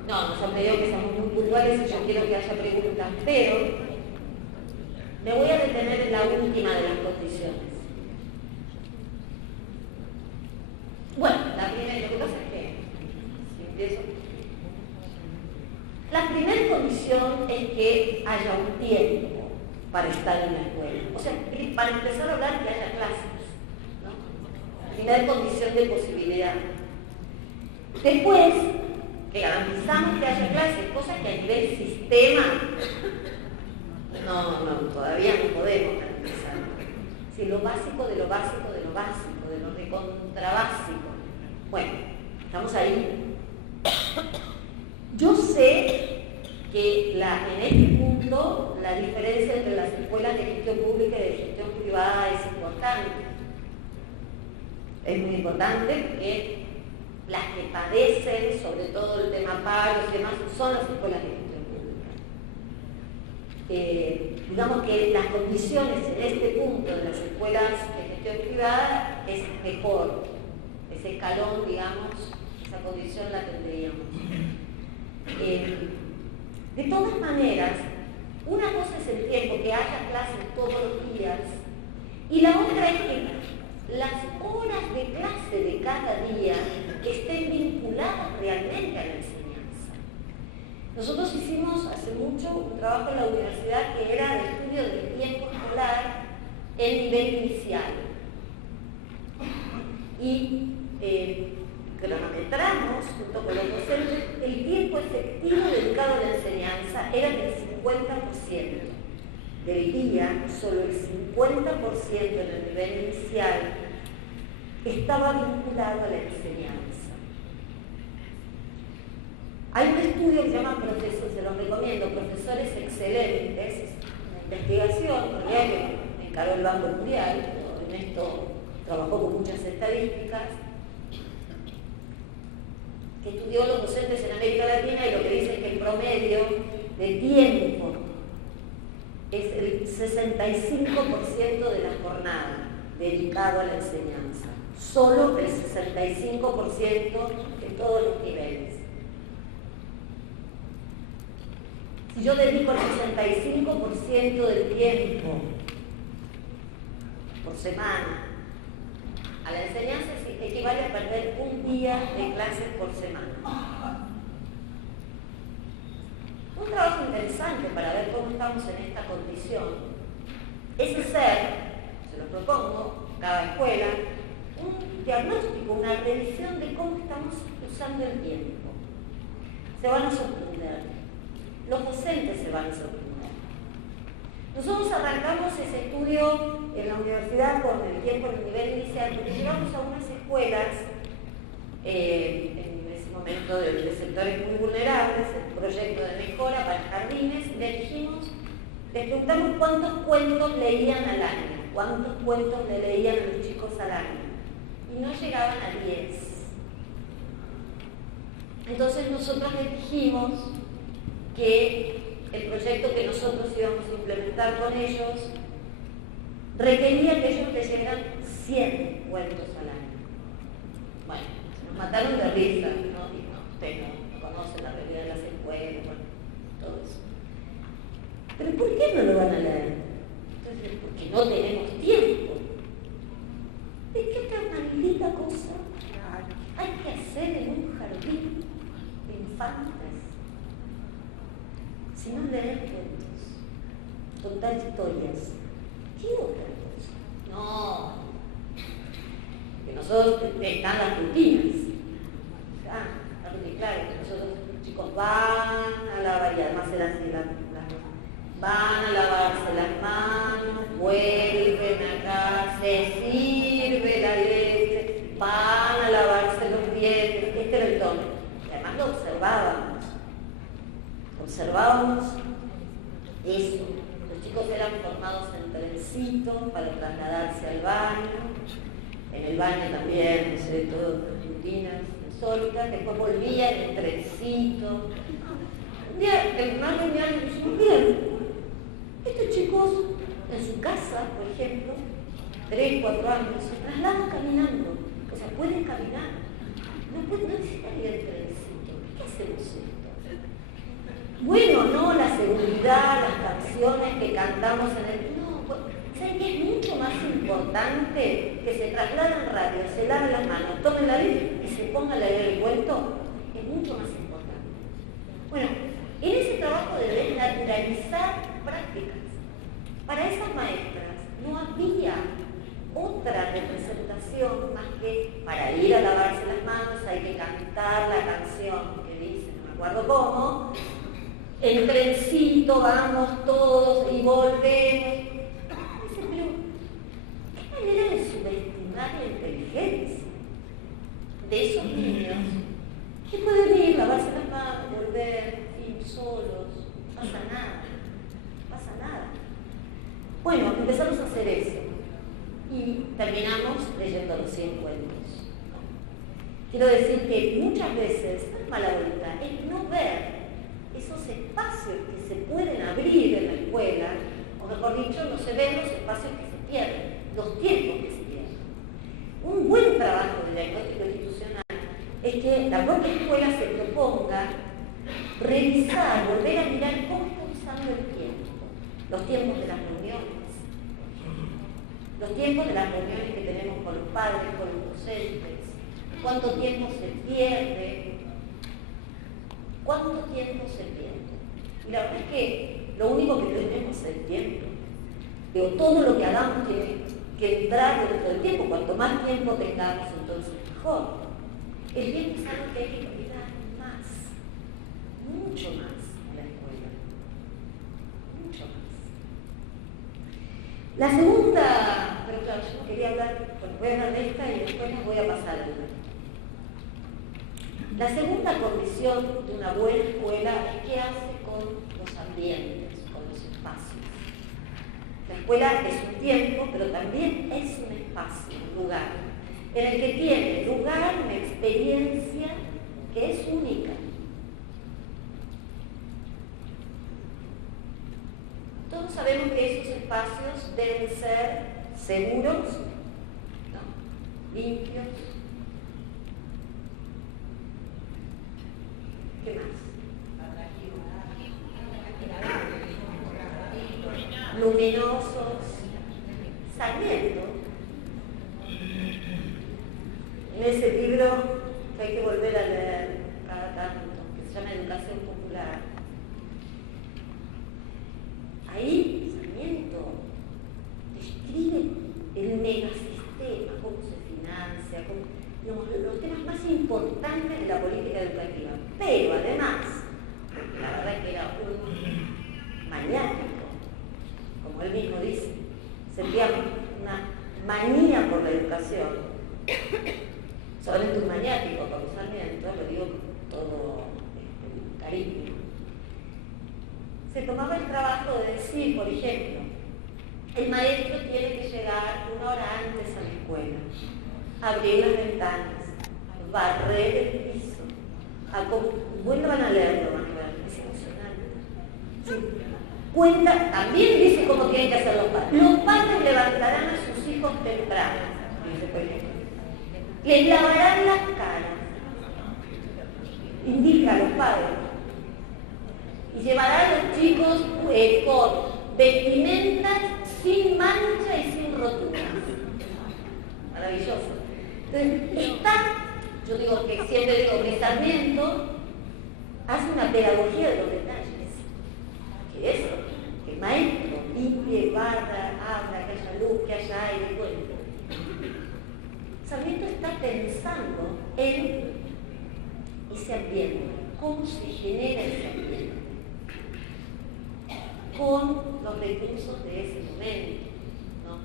No, nos han pedido que seamos muy puntuales y yo quiero que haya preguntas, pero me voy a detener en la última de las condiciones. Bueno, la primera, lo que pasa es que, si empiezo, la primera condición es que haya un tiempo para estar en la escuela. O sea, para empezar a hablar que haya clases, ¿no? Primera condición de posibilidad. Después, que garantizamos que haya clases, cosas que a nivel sistema todavía no podemos garantizar. Si lo básico de lo básico de lo básico, de lo recontrabásico. Bueno, estamos ahí. Yo sé que en este punto la diferencia entre las escuelas de gestión pública y de gestión privada es importante. Es muy importante porque las que padecen, sobre todo el tema paros y demás, son las escuelas de gestión pública. Digamos que las condiciones en este punto de las escuelas de gestión privada es mejor. Ese escalón, digamos, esa condición la tendríamos. De todas maneras, una cosa es el tiempo, que haya clases todos los días, y la otra es que las horas de clase de cada día estén vinculadas realmente a la enseñanza. Nosotros hicimos hace mucho un trabajo en la universidad que era de estudio del tiempo escolar en nivel inicial. Y cronometramos, junto con los docentes, el tiempo efectivo dedicado a la enseñanza era del 50% del día, solo el 50% en el nivel inicial estaba vinculado a la enseñanza. Hay un estudio que se llama Profesores, se los recomiendo, Profesores Excelentes, una investigación, que me encargó el Banco Mundial, en esto trabajó con muchas estadísticas, que estudió los docentes en América Latina y lo que dice es que el promedio de tiempo es el 65% de la jornada dedicado a la enseñanza. Solo el 65% en todos los niveles. Si yo dedico el 65% del tiempo semana. A la enseñanza equivale a perder un día de clases por semana. Un trabajo interesante para ver cómo estamos en esta condición es hacer, se lo propongo, cada escuela, un diagnóstico, una revisión de cómo estamos usando el tiempo. Se van a sorprender. Los docentes se van a sorprender. Nosotros arrancamos ese estudio en la universidad con el tiempo en el nivel inicial, porque llegamos a unas escuelas en ese momento de sectores muy vulnerables, el proyecto de mejora para jardines, y les preguntamos cuántos cuentos leían al año, cuántos cuentos le leían a los chicos al año, y no llegaban a 10. Entonces nosotros les dijimos que el proyecto que nosotros íbamos a implementar con ellos requería que ellos leyeran 100 cuentos al año. Bueno, nos mataron de risa, ¿no? Y no, usted no conoce la realidad de las escuelas, bueno, todo eso. ¿Pero por qué no lo van a leer? Entonces, porque no tenemos tiempo. ¿De qué otra maldita cosa hay que hacer en un jardín de infantes? Si no leer cuentos, contar historias, ¿qué otra cosa? No, que nosotros están las rutinas. Claro, que nosotros los chicos van a lavar, y además se las van a lavarse las manos, vuelven acá, se sirve la leche, van a lavarse los dientes, este era el tono. Y además lo observábamos eso. Los chicos eran formados en trencito para trasladarse al baño, en el baño también, no sé, todas rutinas insólitas, después volvían en trencito. Un día el hermano me dijo, miren, estos chicos en su casa, por ejemplo, 3, 4 años, se trasladan caminando, o sea, pueden caminar, no necesitan ir en trencito. ¿Qué hacemos esto? Bueno, no, la seguridad, las canciones que cantamos en el... No, ¿saben qué es mucho más importante? Que se trasladen rápido, se laven las manos, tomen la leche y se pongan a leer el cuento. Es mucho más importante. Bueno, en ese trabajo de desnaturalizar prácticas. Para esas maestras no había otra representación más que para ir a lavarse las manos hay que cantar la canción que dice, no me acuerdo cómo, en trencito vamos todos y volvemos. Pero, ¿qué manera de subestimar la inteligencia de esos niños que pueden ir, lavarse las manos, volver, ir solos? No pasa nada. Bueno, empezamos a hacer eso y terminamos leyendo los 100 cuentos. Quiero decir que muchas veces, no es mala voluntad, es no ver esos espacios que se pueden abrir en la escuela, o mejor dicho, no se ven los espacios que se pierden, los tiempos que se pierden. Un buen trabajo de diagnóstico institucional es que la propia escuela se proponga revisar, volver a mirar cómo está usando el tiempo, los tiempos de las reuniones, los tiempos de las reuniones que tenemos con los padres, con los docentes, cuánto tiempo se pierde, cuánto tiempo se pierde. Y la verdad es que lo único que tenemos es el tiempo. Pero todo lo que hagamos tiene que entrar dentro del tiempo. Cuanto más tiempo tengamos, entonces mejor. El tiempo es algo que hay que cuidar más, mucho más en la escuela. Mucho más. La segunda, pero claro, yo no quería hablar, porque voy a hablar de esta y después les voy a pasar a una. La segunda condición de una buena escuela es qué hace con los ambientes, con los espacios. La escuela es un tiempo, pero también es un espacio, un lugar, en el que tiene lugar una experiencia que es única. Todos sabemos que esos espacios deben ser seguros, ¿no? Limpios. ¿Qué más? Luminosos. Sarmiento ese libro que hay que volver a leer cada tanto, que se llama Educación Popular. Ahí Sarmiento describe el megasistema, cómo se financia, los temas más importantes de la política educativa. Pero además, porque la verdad que era un maniático, como él mismo dice, sentía una manía por la educación, solamente un maniático, como Sarmiento, lo digo con todo cariño. Se tomaba el trabajo de decir, por ejemplo, el maestro tiene que llegar 1 hora antes a la escuela, abrir las ventanas, barrer el piso, vuelvan a leerlo, Manuel, es emocionante. Sí. Cuenta, también dice cómo tienen que hacer los padres. Los padres levantarán a sus hijos temprano, dice, por ejemplo. Les lavarán las caras, indica a los padres. Y llevarán a los chicos con vestimentas sin mancha y sin roturas. Maravilloso. Entonces, yo digo que siempre digo que Sarmiento hace una pedagogía de los detalles. Que eso, que el maestro limpie, barra, abra, que haya luz, que haya aire, bueno. Sarmiento está pensando en ese ambiente, cómo se genera ese ambiente, con los recursos de ese momento, ¿no?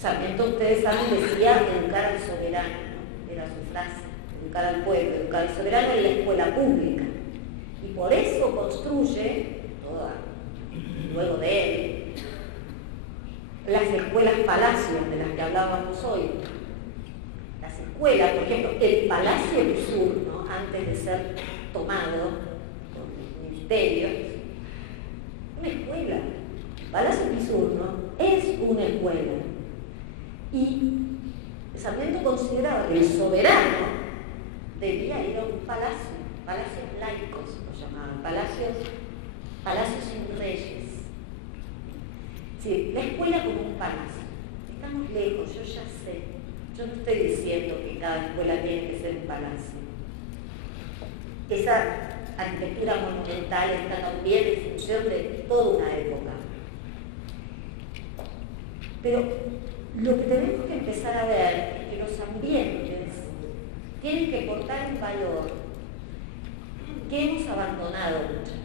Sarmiento, ustedes saben, decía educar al soberano, ¿no? Era su frase, educar al pueblo, educar al soberano en la escuela pública. Y por eso construye, luego de él, las escuelas palacios de las que hablábamos hoy. Las escuelas, por ejemplo, el Palacio Pisurno, antes de ser tomado por los ministerios, una escuela. Palacio Pisurno es una escuela. Y Sarmiento consideraba que el soberano debía ir a un palacio, palacios laicos lo llamaban, palacios sin reyes. Sí, la escuela como un palacio. Estamos lejos, yo ya sé. Yo no estoy diciendo que cada escuela tiene que ser un palacio. Esa arquitectura monumental está también en función de toda una época. Pero lo que tenemos que empezar a ver es que los ambientes tienen que portar un valor que hemos abandonado muchas veces.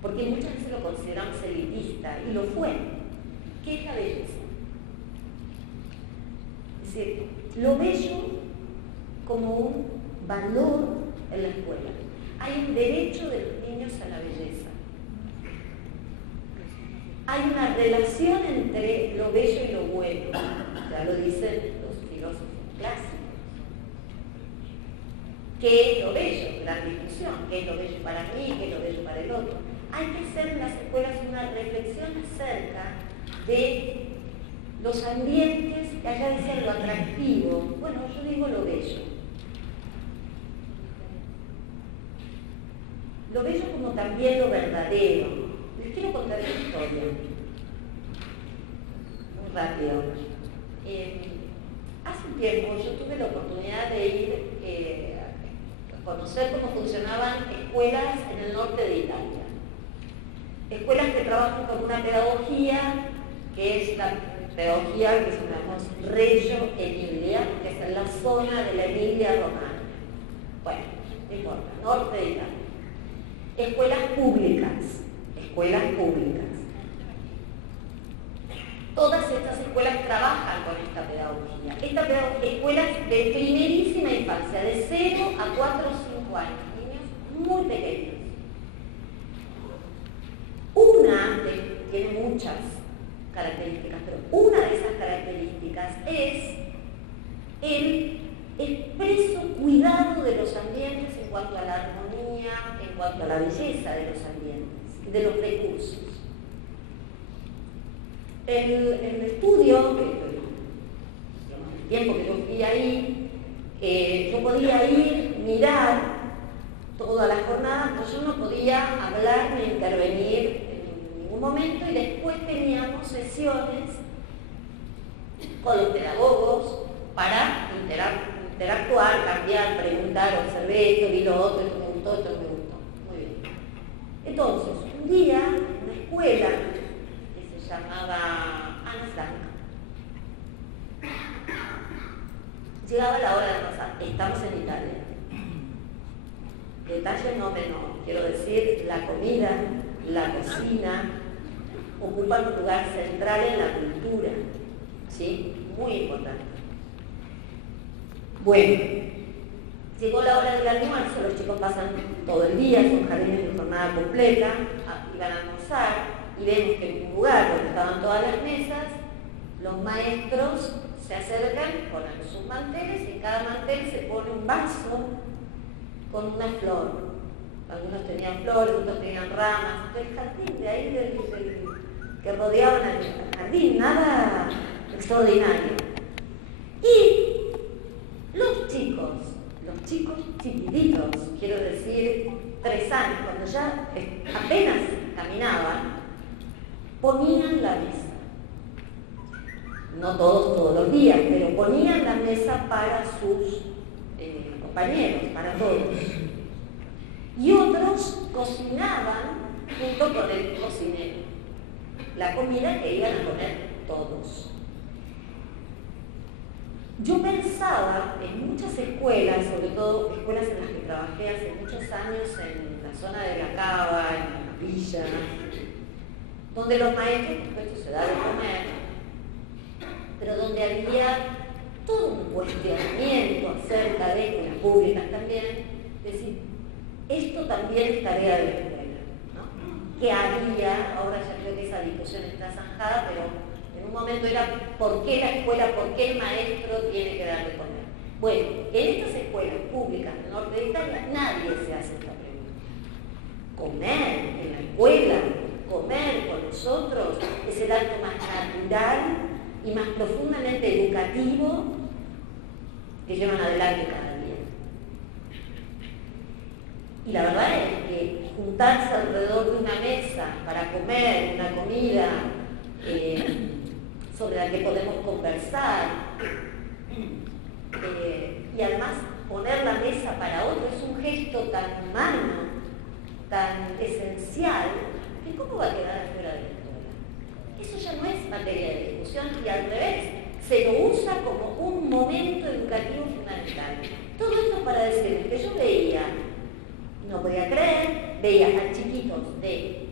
Porque muchas veces lo consideramos elitista, y lo fue. ¿Qué es la belleza? Es decir, lo bello como un valor en la escuela. Hay un derecho de los niños a la belleza. Hay una relación entre lo bello y lo bueno. Ya lo dicen los filósofos clásicos. ¿Qué es lo bello? Gran discusión. ¿Qué es lo bello para mí? ¿Qué es lo bello para el otro? Hay que hacer en las escuelas una reflexión acerca de los ambientes, que allá decían lo atractivo. Bueno, yo digo lo bello. Lo bello como también lo verdadero. Les quiero contar una historia. Muy rápido. Hace un tiempo yo tuve la oportunidad de ir a conocer cómo funcionaban escuelas en el norte de Italia. Escuelas que trabajan con una pedagogía que es la pedagogía que llamamos Reggio Emilia, que es en la zona de la Emilia Romana. Bueno, no importa, norte de Italia. Escuelas públicas. Todas estas escuelas trabajan con esta pedagogía. Esta pedagogía, escuelas de primerísima infancia, de 0 a 4 o 5 años, niños muy pequeños. Tiene muchas características, pero una de esas características es el expreso cuidado de los ambientes en cuanto a la armonía, en cuanto a la belleza de los ambientes, de los recursos. El estudio, el tiempo que yo fui ahí, yo podía ir, mirar toda la jornada, pero yo no podía hablar ni intervenir en ningún momento, y después teníamos sesiones con los pedagogos para interactuar, cambiar, preguntar, observé esto, vi lo otro, esto me gustó, esto no me gustó. Muy bien. Entonces, un día, en una escuela que se llamaba Ana Frank, llegaba la hora de pasar. Estamos en Italia. Detalle no menor, quiero decir, la comida, la cocina, ocupan un lugar central en la cultura, ¿sí? Muy importante. Bueno, llegó la hora del almuerzo, los chicos pasan todo el día, son jardines de jornada completa, iban a almorzar, y vemos que en un lugar donde estaban todas las mesas, los maestros se acercan, ponen sus manteles, y en cada mantel se pone un vaso con una flor. Algunos tenían flores, otros tenían ramas, del jardín de ahí que rodeaban al jardín, nada extraordinario. Y los chicos chiquititos, quiero decir 3 años, cuando ya apenas caminaban, ponían la mesa. No todos los días, pero ponían la mesa para sus compañeros, para todos. Y otros cocinaban junto con el cocinero la comida que iban a comer todos. Yo pensaba en muchas escuelas, sobre todo escuelas en las que trabajé hace muchos años en la zona de La Cava, en la villa, donde los maestros, por supuesto, se daban de comer, pero donde había todo un cuestionamiento acerca de escuelas públicas también, es decir, esto también es tarea de la escuela, ¿no? Que había, ahora ya creo que esa discusión está zanjada, pero en un momento era ¿por qué la escuela, por qué el maestro tiene que dar de comer? Bueno, en estas escuelas públicas del norte de Italia nadie se hace esta pregunta. Comer en la escuela, comer con nosotros, es el acto más natural y más profundamente educativo que llevan adelante cada día. Y la verdad es que juntarse alrededor de una mesa para comer una comida sobre la que podemos conversar y además poner la mesa para otro es un gesto tan humano, tan esencial, que ¿cómo va a quedar afuera de la escuela? Eso ya no es materia de discusión y al revés, se lo usa como un momento educativo fundamental. Todo esto para decirles que yo veía, no podía creer, veía a chiquitos de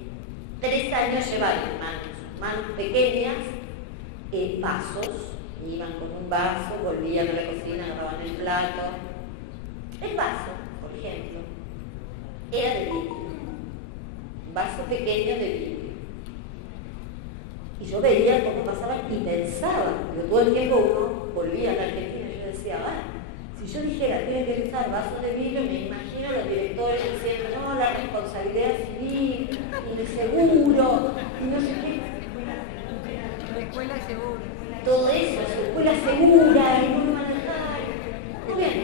3 años llevar en manos pequeñas vasos, iban con un vaso, volvían a la cocina, agarraban el plato. El vaso, por ejemplo, era de vidrio, un vaso pequeño de vidrio. Y yo veía cómo pasaban y pensaba, pero todo el tiempo uno volvía a la Argentina y yo decía, si yo dijera tienen que usar vasos de vidrio, me imagino los directores diciendo, no, la responsabilidad civil, y el seguro, y no sé qué. La escuela segura. Todo eso, su escuela segura, y no me van a dejar. Muy bien,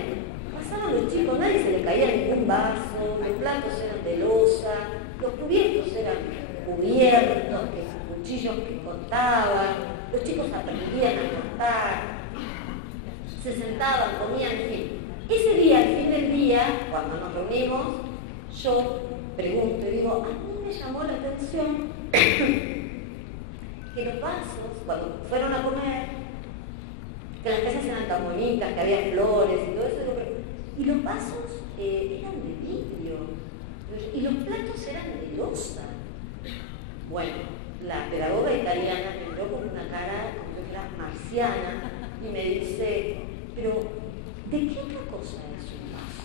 pasaban los chicos, nadie se le caía ningún vaso, los platos eran de loza, los cubiertos eran cubiertos, cuchillos que cortaban, los chicos aprendían a cortar, se sentaban, comían, en fin. Ese día, al fin del día, cuando nos reunimos, yo pregunto y digo, a mí me llamó la atención que los vasos, cuando fueron a comer, que las casas eran tan bonitas, que había flores y todo eso, y los vasos eran de vidrio, y los platos eran de loza. Bueno, la pedagoga italiana me miró con una cara como que era marciana y me dice, pero ¿de qué otra cosa es un vaso?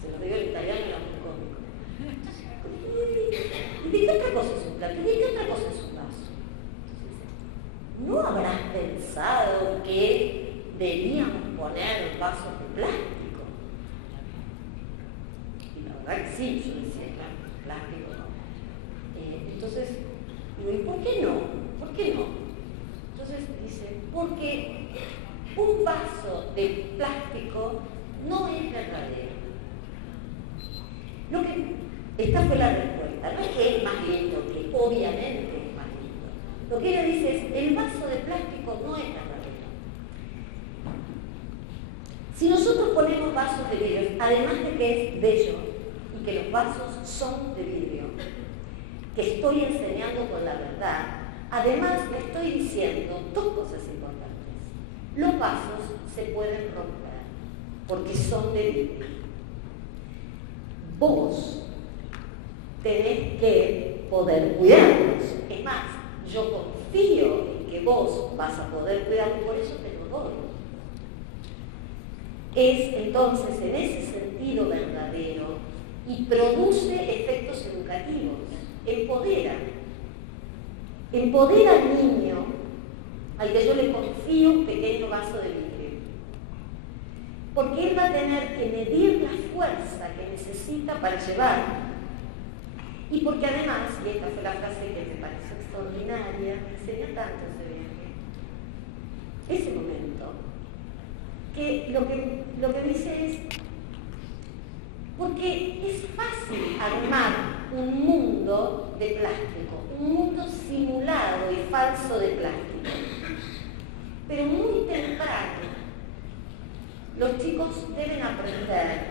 Se lo digo en italiano y era muy cómico. ¿Y de qué otra cosa es un plato? ¿Y de qué otra cosa es un vaso? Entonces, ¿no habrás pensado que debíamos poner vasos de plástico? Y la verdad que sí, yo decía, claro, plástico no. Entonces, digo, ¿y por qué no? ¿Por qué no? Entonces dice, porque un vaso de plástico no es verdadero. Esta fue la respuesta, no es que es más lindo, que obviamente es más lindo. Lo que ella dice es, el vaso de plástico no es verdadero. Si nosotros ponemos vasos de vidrio, además de que es bello y que los vasos son de vidrio, que estoy enseñando con la verdad, además le estoy diciendo dos cosas importantes. Los vasos se pueden romper porque son de vidrio. Vos tenés que poder cuidarlos. Es más, yo confío en que vos vas a poder cuidarlos, por eso te lo doy. Es entonces en ese sentido verdadero y produce efectos educativos. Empodera al niño al que yo le confío un pequeño vaso de vidrio, porque él va a tener que medir la fuerza que necesita para llevar, y porque además, y esta fue la frase que me pareció extraordinaria, me enseñó tanto ese momento, que lo que dice es, porque es fácil armar un mundo de plástico, un mundo simulado y falso de plástico. Pero muy temprano, los chicos deben aprender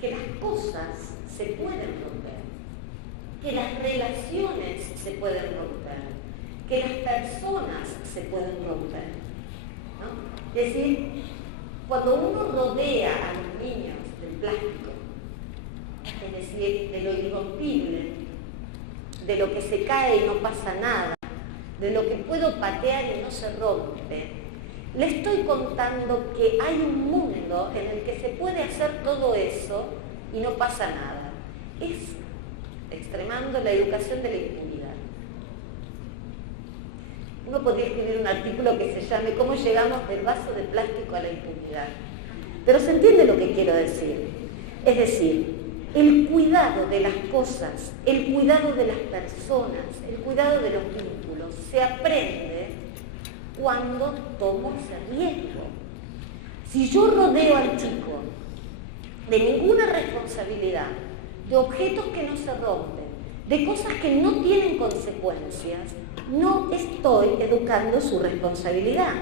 que las cosas se pueden romper, que las relaciones se pueden romper, que las personas se pueden romper, ¿no? Es decir, cuando uno rodea a los niños del plástico, es decir, de lo irrompible, de lo que se cae y no pasa nada, de lo que puedo patear y no se rompe, le estoy contando que hay un mundo en el que se puede hacer todo eso y no pasa nada. Es extremando la educación de la impunidad. Uno podría escribir un artículo que se llame ¿Cómo llegamos del vaso de plástico a la impunidad? Pero se entiende lo que quiero decir. Es decir, el cuidado de las cosas, el cuidado de las personas, el cuidado de los vínculos, se aprende cuando tomo ese riesgo. Si yo rodeo al chico de ninguna responsabilidad, de objetos que no se rompen, de cosas que no tienen consecuencias, no estoy educando su responsabilidad,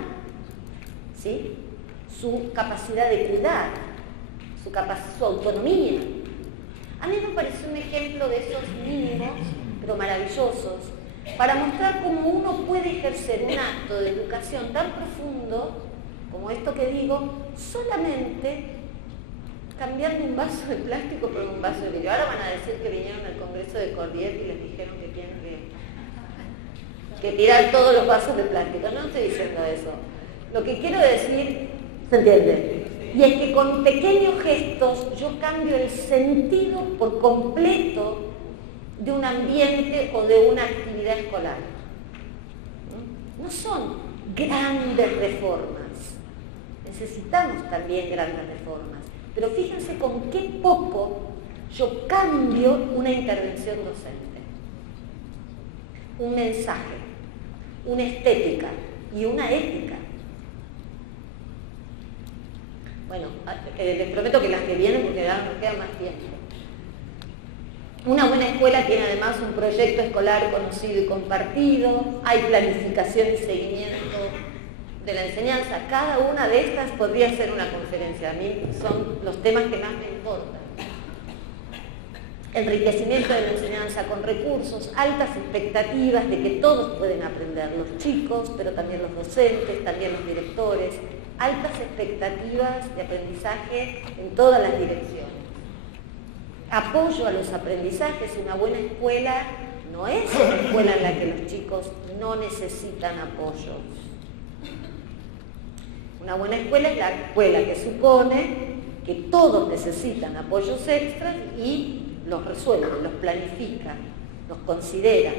¿sí? Su capacidad de cuidar, su autonomía. A mí me parece un ejemplo de esos mínimos, pero maravillosos, para mostrar cómo uno puede ejercer un acto de educación tan profundo como esto que digo, solamente cambiando un vaso de plástico por un vaso de vidrio. Ahora van a decir que vinieron al Congreso de Cordier y les dijeron que tienen que tirar todos los vasos de plástico. No estoy diciendo eso. Lo que quiero decir, ¿se entiende? Y es que con pequeños gestos yo cambio el sentido por completo de un ambiente o de una actividad escolar. No son grandes reformas. Necesitamos también grandes reformas. Pero fíjense con qué poco yo cambio una intervención docente. Un mensaje, una estética y una ética. Bueno, les prometo que las que vienen, porque ya nos queda más tiempo. Una buena escuela tiene además un proyecto escolar conocido y compartido, hay planificación y seguimiento de la enseñanza. Cada una de estas podría ser una conferencia. A mí son los temas que más me importan. Enriquecimiento de la enseñanza con recursos, altas expectativas de que todos pueden aprender, los chicos, pero también los docentes, también los directores, altas expectativas de aprendizaje en todas las direcciones. Apoyo a los aprendizajes. Una buena escuela no es una escuela en la que los chicos no necesitan apoyo. Una buena escuela es la escuela que supone que todos necesitan apoyos extras y los resuelve, los planifica, los considera.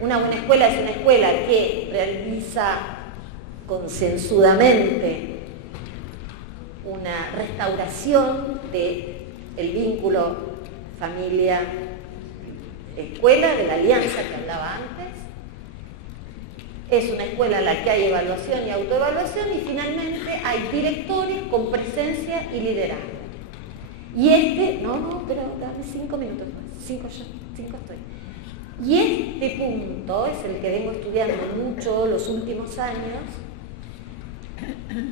Una buena escuela es una escuela que realiza concienzudamente una restauración del vínculo familia-escuela, de la alianza que hablaba antes. Es una escuela en la que hay evaluación y autoevaluación y finalmente hay directores con presencia y liderazgo. Y pero dame 5 minutos más, 5 estoy. Y este punto es el que vengo estudiando mucho los últimos años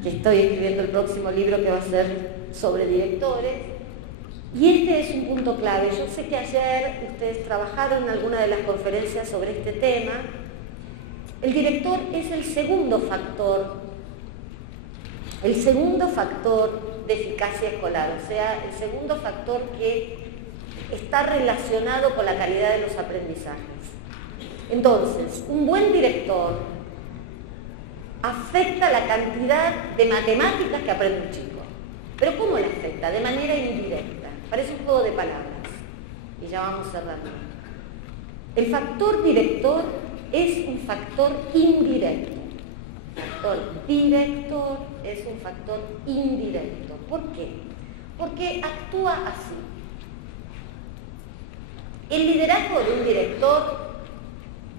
que estoy escribiendo el próximo libro que va a ser sobre directores. Y este es un punto clave. Yo sé que ayer ustedes trabajaron en alguna de las conferencias sobre este tema. El director es el segundo factor de eficacia escolar, o sea, el segundo factor que está relacionado con la calidad de los aprendizajes. Entonces, un buen director afecta la cantidad de matemáticas que aprende un chico. ¿Pero cómo le afecta? De manera indirecta. Parece un juego de palabras. Y ya vamos cerrando. El factor director es un factor indirecto. El factor director es un factor indirecto. ¿Por qué? Porque actúa así. El liderazgo de un director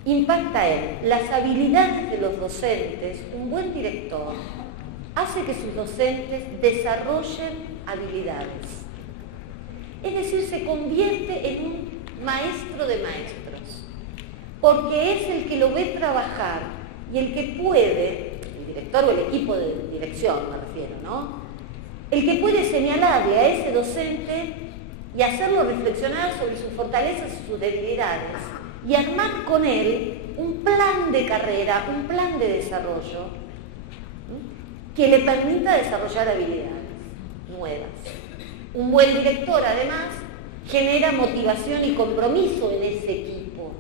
impacta en las habilidades de los docentes. Un buen director hace que sus docentes desarrollen habilidades. Es decir, se convierte en un maestro de maestros, porque es el que lo ve trabajar y el que puede, el director o el equipo de dirección me refiero, ¿no? El que puede señalarle a ese docente y hacerlo reflexionar sobre sus fortalezas y sus debilidades y armar con él un plan de carrera, un plan de desarrollo que le permita desarrollar habilidades nuevas. Un buen director, además, genera motivación y compromiso en ese equipo.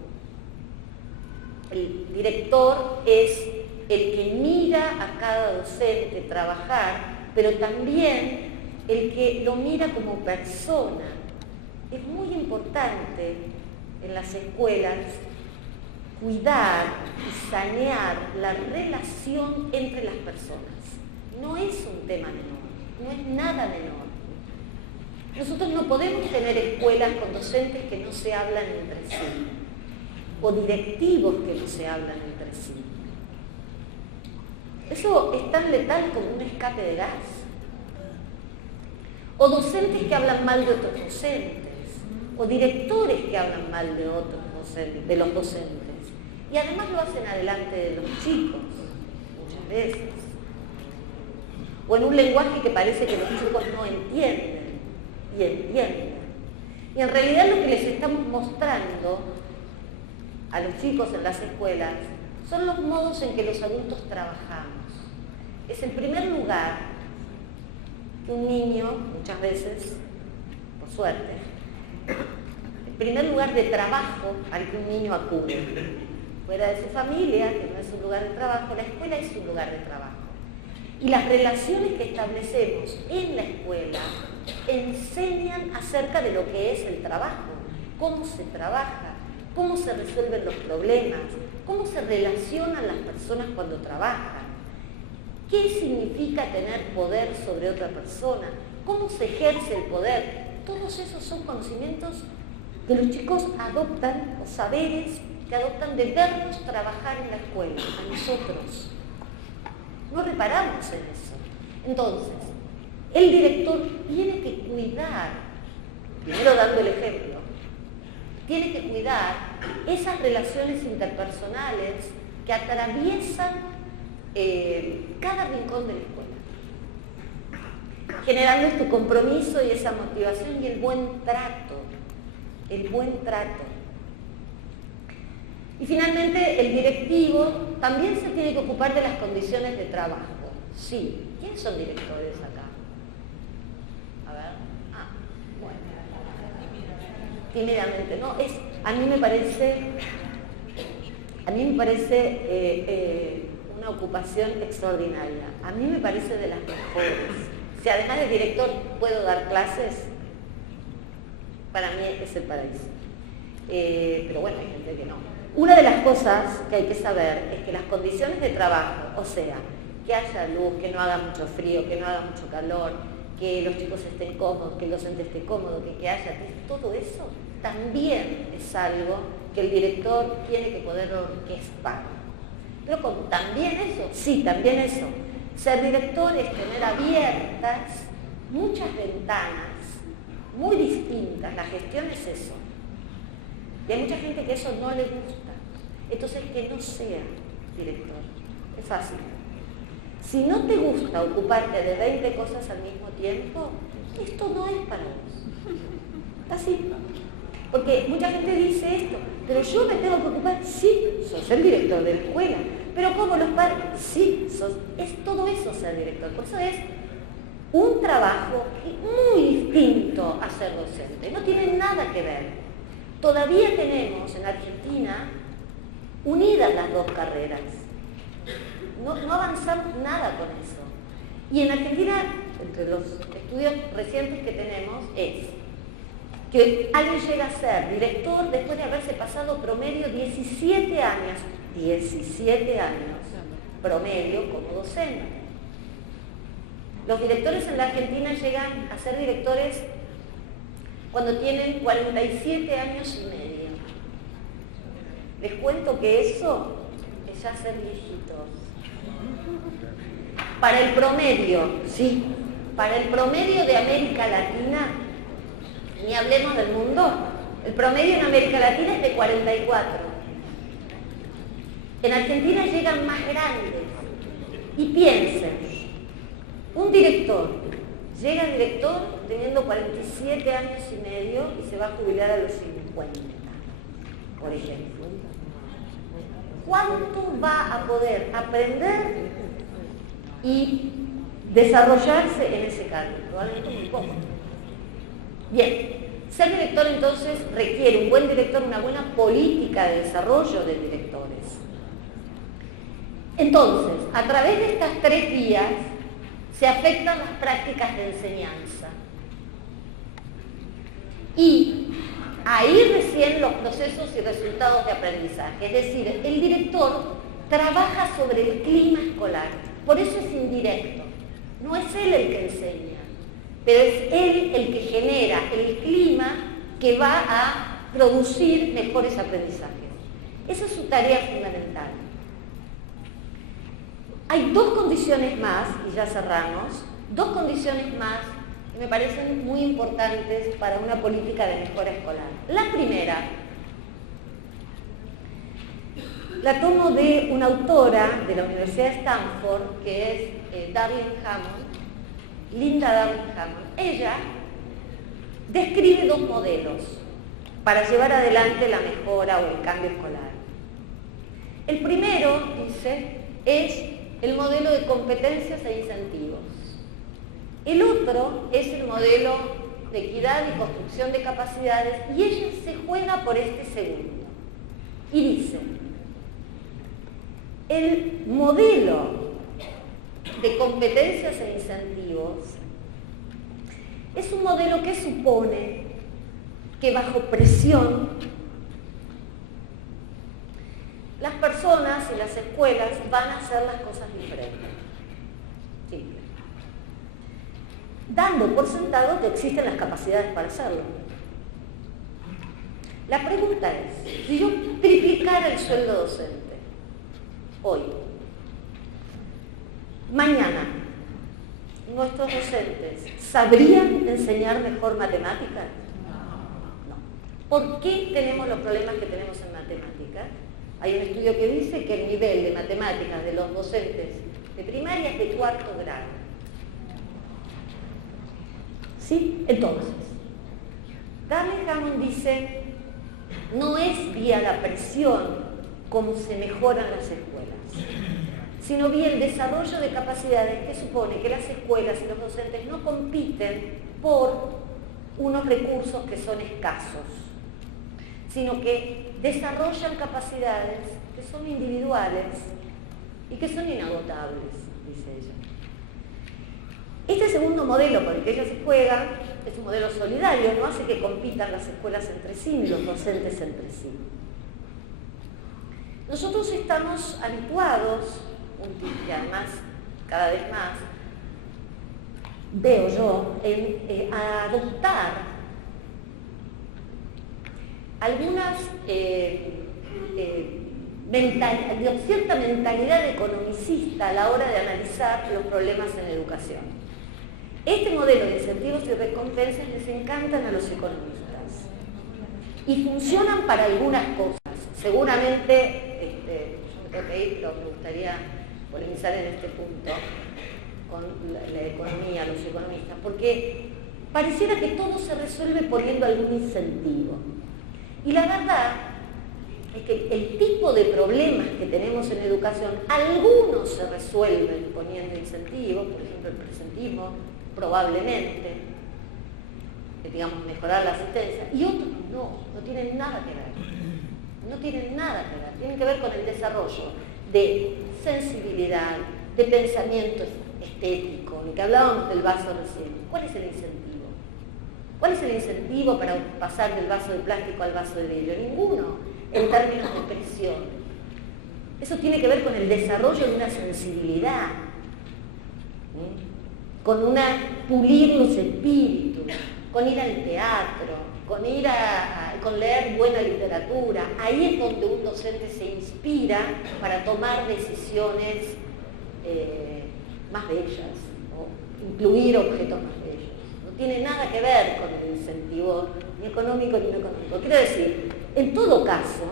El director es el que mira a cada docente trabajar, pero también el que lo mira como persona. Es muy importante en las escuelas cuidar y sanear la relación entre las personas. No es un tema menor, no es nada menor. Nosotros no podemos tener escuelas con docentes que no se hablan entre sí, o directivos que no se hablan entre sí. Eso es tan letal como un escape de gas. O docentes que hablan mal de otros docentes, o directores que hablan mal de otros docentes, de los docentes. Y además lo hacen adelante de los chicos, muchas veces. O en un lenguaje que parece que los chicos no entienden y entienden. Y en realidad lo que les estamos mostrando a los chicos en las escuelas son los modos en que los adultos trabajamos. Es en primer lugar que un niño, muchas veces, por suerte, el primer lugar de trabajo al que un niño acude, fuera de su familia, que no es un lugar de trabajo, la escuela es un lugar de trabajo. Y las relaciones que establecemos en la escuela enseñan acerca de lo que es el trabajo, cómo se trabaja, cómo se resuelven los problemas, cómo se relacionan las personas cuando trabajan, qué significa tener poder sobre otra persona, cómo se ejerce el poder. Todos esos son conocimientos que los chicos adoptan, o saberes que adoptan de vernos trabajar en la escuela, a nosotros. No reparamos en eso. Entonces, el director tiene que cuidar, primero dando el ejemplo, tiene que cuidar esas relaciones interpersonales que atraviesan cada rincón de la escuela, generando este compromiso y esa motivación y el buen trato, Y finalmente, el directivo también se tiene que ocupar de las condiciones de trabajo. Sí. ¿Quiénes son directores acá? A ver. Bueno. Tímidamente, ¿no? A mí me parece una ocupación extraordinaria. A mí me parece de las mejores. Si además de director puedo dar clases, para mí es el paraíso. Pero bueno, hay gente que no. Una de las cosas que hay que saber es que las condiciones de trabajo, o sea, que haya luz, que no haga mucho frío, que no haga mucho calor, que los chicos estén cómodos, que el docente esté cómodo, que haya todo eso, también es algo que el director tiene que poder orquestar. Pero como también eso, sí, también eso. Ser director es tener abiertas muchas ventanas muy distintas. La gestión es eso. Y hay mucha gente que eso no le gusta. Entonces, que no sea director. Es fácil. Si no te gusta ocuparte de 20 cosas al mismo tiempo, esto no es para vos. Así. Porque mucha gente dice esto, pero yo me tengo que ocupar. Sí, sos el director de la escuela. Pero ¿cómo los padres? Sí, es todo eso ser director. Por eso es un trabajo muy distinto a ser docente. No tiene nada que ver. Todavía tenemos en Argentina unidas las dos carreras. No avanzamos nada con eso. Y en Argentina, entre los estudios recientes que tenemos, es que alguien llega a ser director después de haberse pasado promedio 17 años promedio como docente. Los directores en la Argentina llegan a ser directores cuando tienen 47 años y medio. Les cuento que eso es ya ser viejitos. Para el promedio, sí, para el promedio de América Latina, ni hablemos del mundo, el promedio en América Latina es de 44. En Argentina llegan más grandes. Y piensen, un director llega director teniendo 47 años y medio y se va a jubilar a los 50, por ejemplo. ¿Cuánto va a poder aprender y desarrollarse en ese cargo? Probablemente muy poco. Bien, ser director entonces requiere un buen director, una buena política de desarrollo de directores. Entonces, a través de estas 3 vías se afectan las prácticas de enseñanza. Y ahí recién los procesos y resultados de aprendizaje. Es decir, el director trabaja sobre el clima escolar. Por eso es indirecto. No es él el que enseña, pero es él el que genera el clima que va a producir mejores aprendizajes. Esa es su tarea fundamental. Hay 2 condiciones más, y ya cerramos, 2 condiciones más que me parecen muy importantes para una política de mejora escolar. La primera, la tomo de una autora de la Universidad de Stanford, que es Darling Hammond, Linda Darling Hammond. Ella describe 2 modelos para llevar adelante la mejora o el cambio escolar. El primero, dice, es el modelo de competencias e incentivos. El otro es el modelo de equidad y construcción de capacidades, y ella se juega por este segundo. Y dice, el modelo de competencias e incentivos es un modelo que supone que bajo presión las personas y las escuelas van a hacer las cosas diferentes. Simple. Dando por sentado que existen las capacidades para hacerlo. La pregunta es, si yo triplicara el sueldo docente, hoy, mañana, ¿nuestros docentes sabrían enseñar mejor matemáticas? No. ¿Por qué tenemos los problemas que tenemos en matemáticas? Hay un estudio que dice que el nivel de matemáticas de los docentes de primaria es de 4º grado. ¿Sí? Entonces, Darling Hammond dice, no es vía la presión como se mejoran las escuelas, sino vía el desarrollo de capacidades que supone que las escuelas y los docentes no compiten por unos recursos que son escasos, sino que desarrollan capacidades que son individuales y que son inagotables, dice ella. Este segundo modelo por el que ella se juega es un modelo solidario, no hace que compitan las escuelas entre sí ni los docentes entre sí. Nosotros estamos habituados, y además cada vez más, veo yo, a adoptar algunas cierta mentalidad economicista a la hora de analizar los problemas en la educación. Este modelo de incentivos y recompensas les encantan a los economistas y funcionan para algunas cosas. Seguramente, yo me tengo que ir, pero me gustaría polemizar en este punto con la economía, los economistas, porque pareciera que todo se resuelve poniendo algún incentivo. Y la verdad es que el tipo de problemas que tenemos en educación, algunos se resuelven poniendo incentivos, por ejemplo el presentismo, probablemente, digamos, mejorar la asistencia, y otros no tienen nada que ver. No tienen nada que ver, tienen que ver con el desarrollo de sensibilidad, de pensamiento estético, en que hablábamos del vaso recién. ¿Cuál es el incentivo? ¿Cuál es el incentivo para pasar del vaso de plástico al vaso de vidrio? Ninguno, en términos de presión. Eso tiene que ver con el desarrollo de una sensibilidad, con pulir los espíritus, con ir al teatro, con leer buena literatura. Ahí es donde un docente se inspira para tomar decisiones más bellas, o incluir objetos más bellos. No tiene nada que ver con el incentivo ni económico ni no económico. Quiero decir, en todo caso,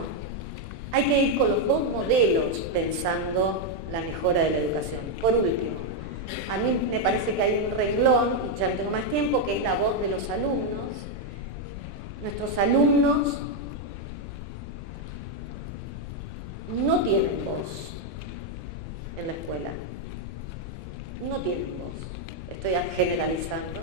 hay que ir con los dos modelos pensando la mejora de la educación. Por último, a mí me parece que hay un renglón, y ya no tengo más tiempo, que es la voz de los alumnos. Nuestros alumnos no tienen voz en la escuela. No tienen voz. Estoy generalizando.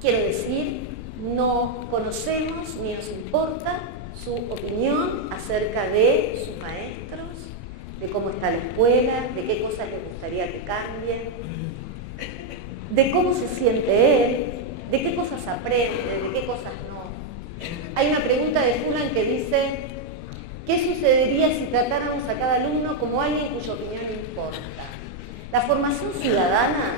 Quiero decir, no conocemos ni nos importa su opinión acerca de sus maestros, de cómo está la escuela, de qué cosas les gustaría que cambien, de cómo se siente él, de qué cosas aprende, de qué cosas no. Hay una pregunta de Fulan que dice: ¿qué sucedería si tratáramos a cada alumno como alguien cuya opinión importa? La formación ciudadana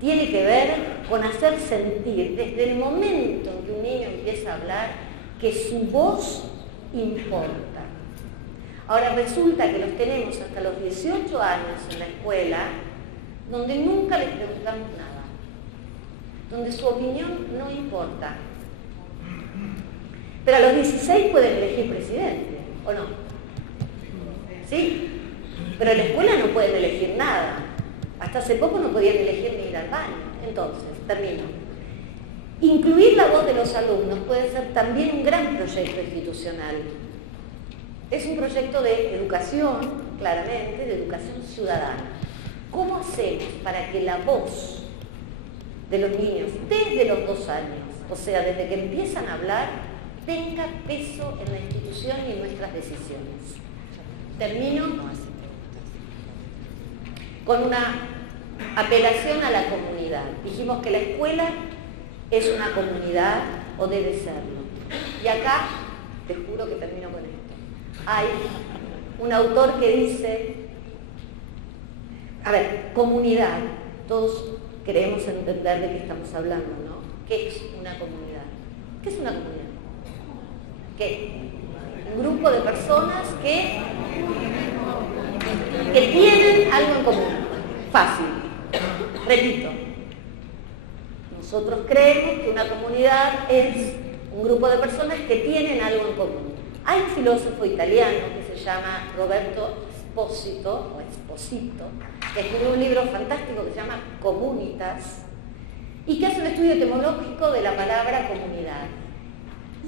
tiene que ver con hacer sentir, desde el momento en que un niño empieza a hablar, que su voz importa. Ahora resulta que los tenemos hasta los 18 años en la escuela, donde nunca les preguntamos nada, donde su opinión no importa. Pero a los 16 pueden elegir presidente, ¿o no? ¿Sí? Pero en la escuela no pueden elegir nada. Hasta hace poco no podían elegir ni ir al baño. Entonces, termino. Incluir la voz de los alumnos puede ser también un gran proyecto institucional. Es un proyecto de educación, claramente, de educación ciudadana. ¿Cómo hacemos para que la voz de los niños, desde los 2 años, o sea, desde que empiezan a hablar, tenga peso en la institución y en nuestras decisiones? Termino con una apelación a la comunidad. Dijimos que la escuela es una comunidad, o debe serlo. Y acá, te juro que termino con esto. Hay un autor que dice, a ver, comunidad, todos queremos entender de qué estamos hablando, ¿no? ¿Qué es una comunidad? ¿Qué es una comunidad? ¿Qué? Un grupo de personas que tienen algo en común. Fácil. Repito. Nosotros creemos que una comunidad es un grupo de personas que tienen algo en común. Hay un filósofo italiano que se llama Roberto Esposito, que escribió un libro fantástico que se llama Comunitas, y que hace un estudio etimológico de la palabra comunidad.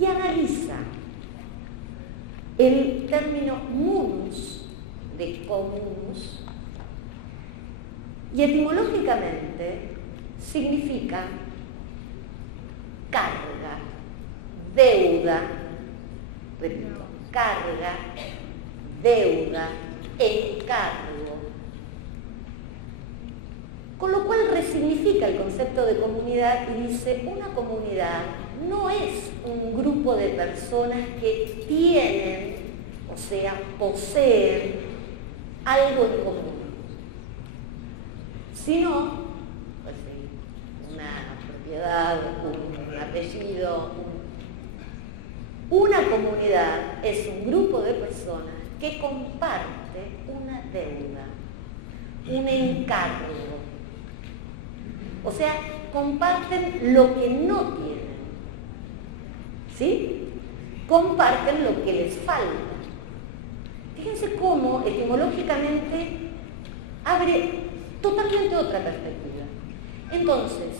Y analiza el término munus, de comunus, y etimológicamente significa carga, deuda, repito, carga, deuda, encargo. Con lo cual resignifica el concepto de comunidad y dice, una comunidad no es un grupo de personas que tienen, o sea, poseen algo en común, sino pues, una propiedad, un apellido. Una comunidad es un grupo de personas que comparte una deuda, un encargo. O sea, comparten lo que no tienen. ¿Sí? Comparten lo que les falta. Fíjense cómo etimológicamente abre totalmente otra perspectiva. Entonces,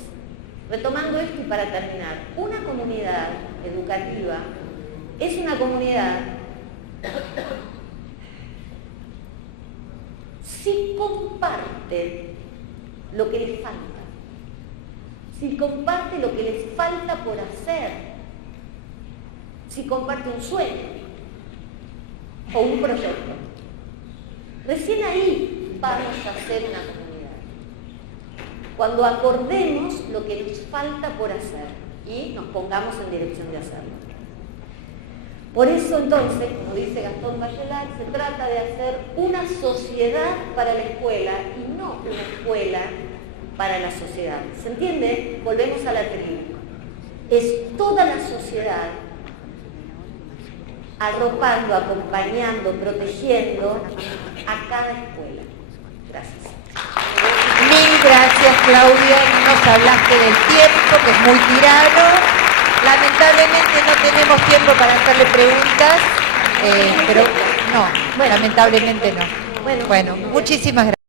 retomando esto y para terminar, una comunidad educativa es una comunidad si comparte lo que les falta, si comparte lo que les falta por hacer, si comparte un sueño o un proyecto. Recién ahí vamos a ser una comunidad. Cuando acordemos lo que nos falta por hacer y nos pongamos en dirección de hacerlo. Por eso entonces, como dice Gastón Bachelard, se trata de hacer una sociedad para la escuela y no una escuela para la sociedad. ¿Se entiende? Volvemos a la tribu. Es toda la sociedad arropando, acompañando, protegiendo a cada escuela. Gracias. Mil gracias, Claudia. Nos hablaste del tiempo, que es muy tirano. Lamentablemente no tenemos tiempo para hacerle preguntas, pero no, lamentablemente no. Bueno, muchísimas gracias.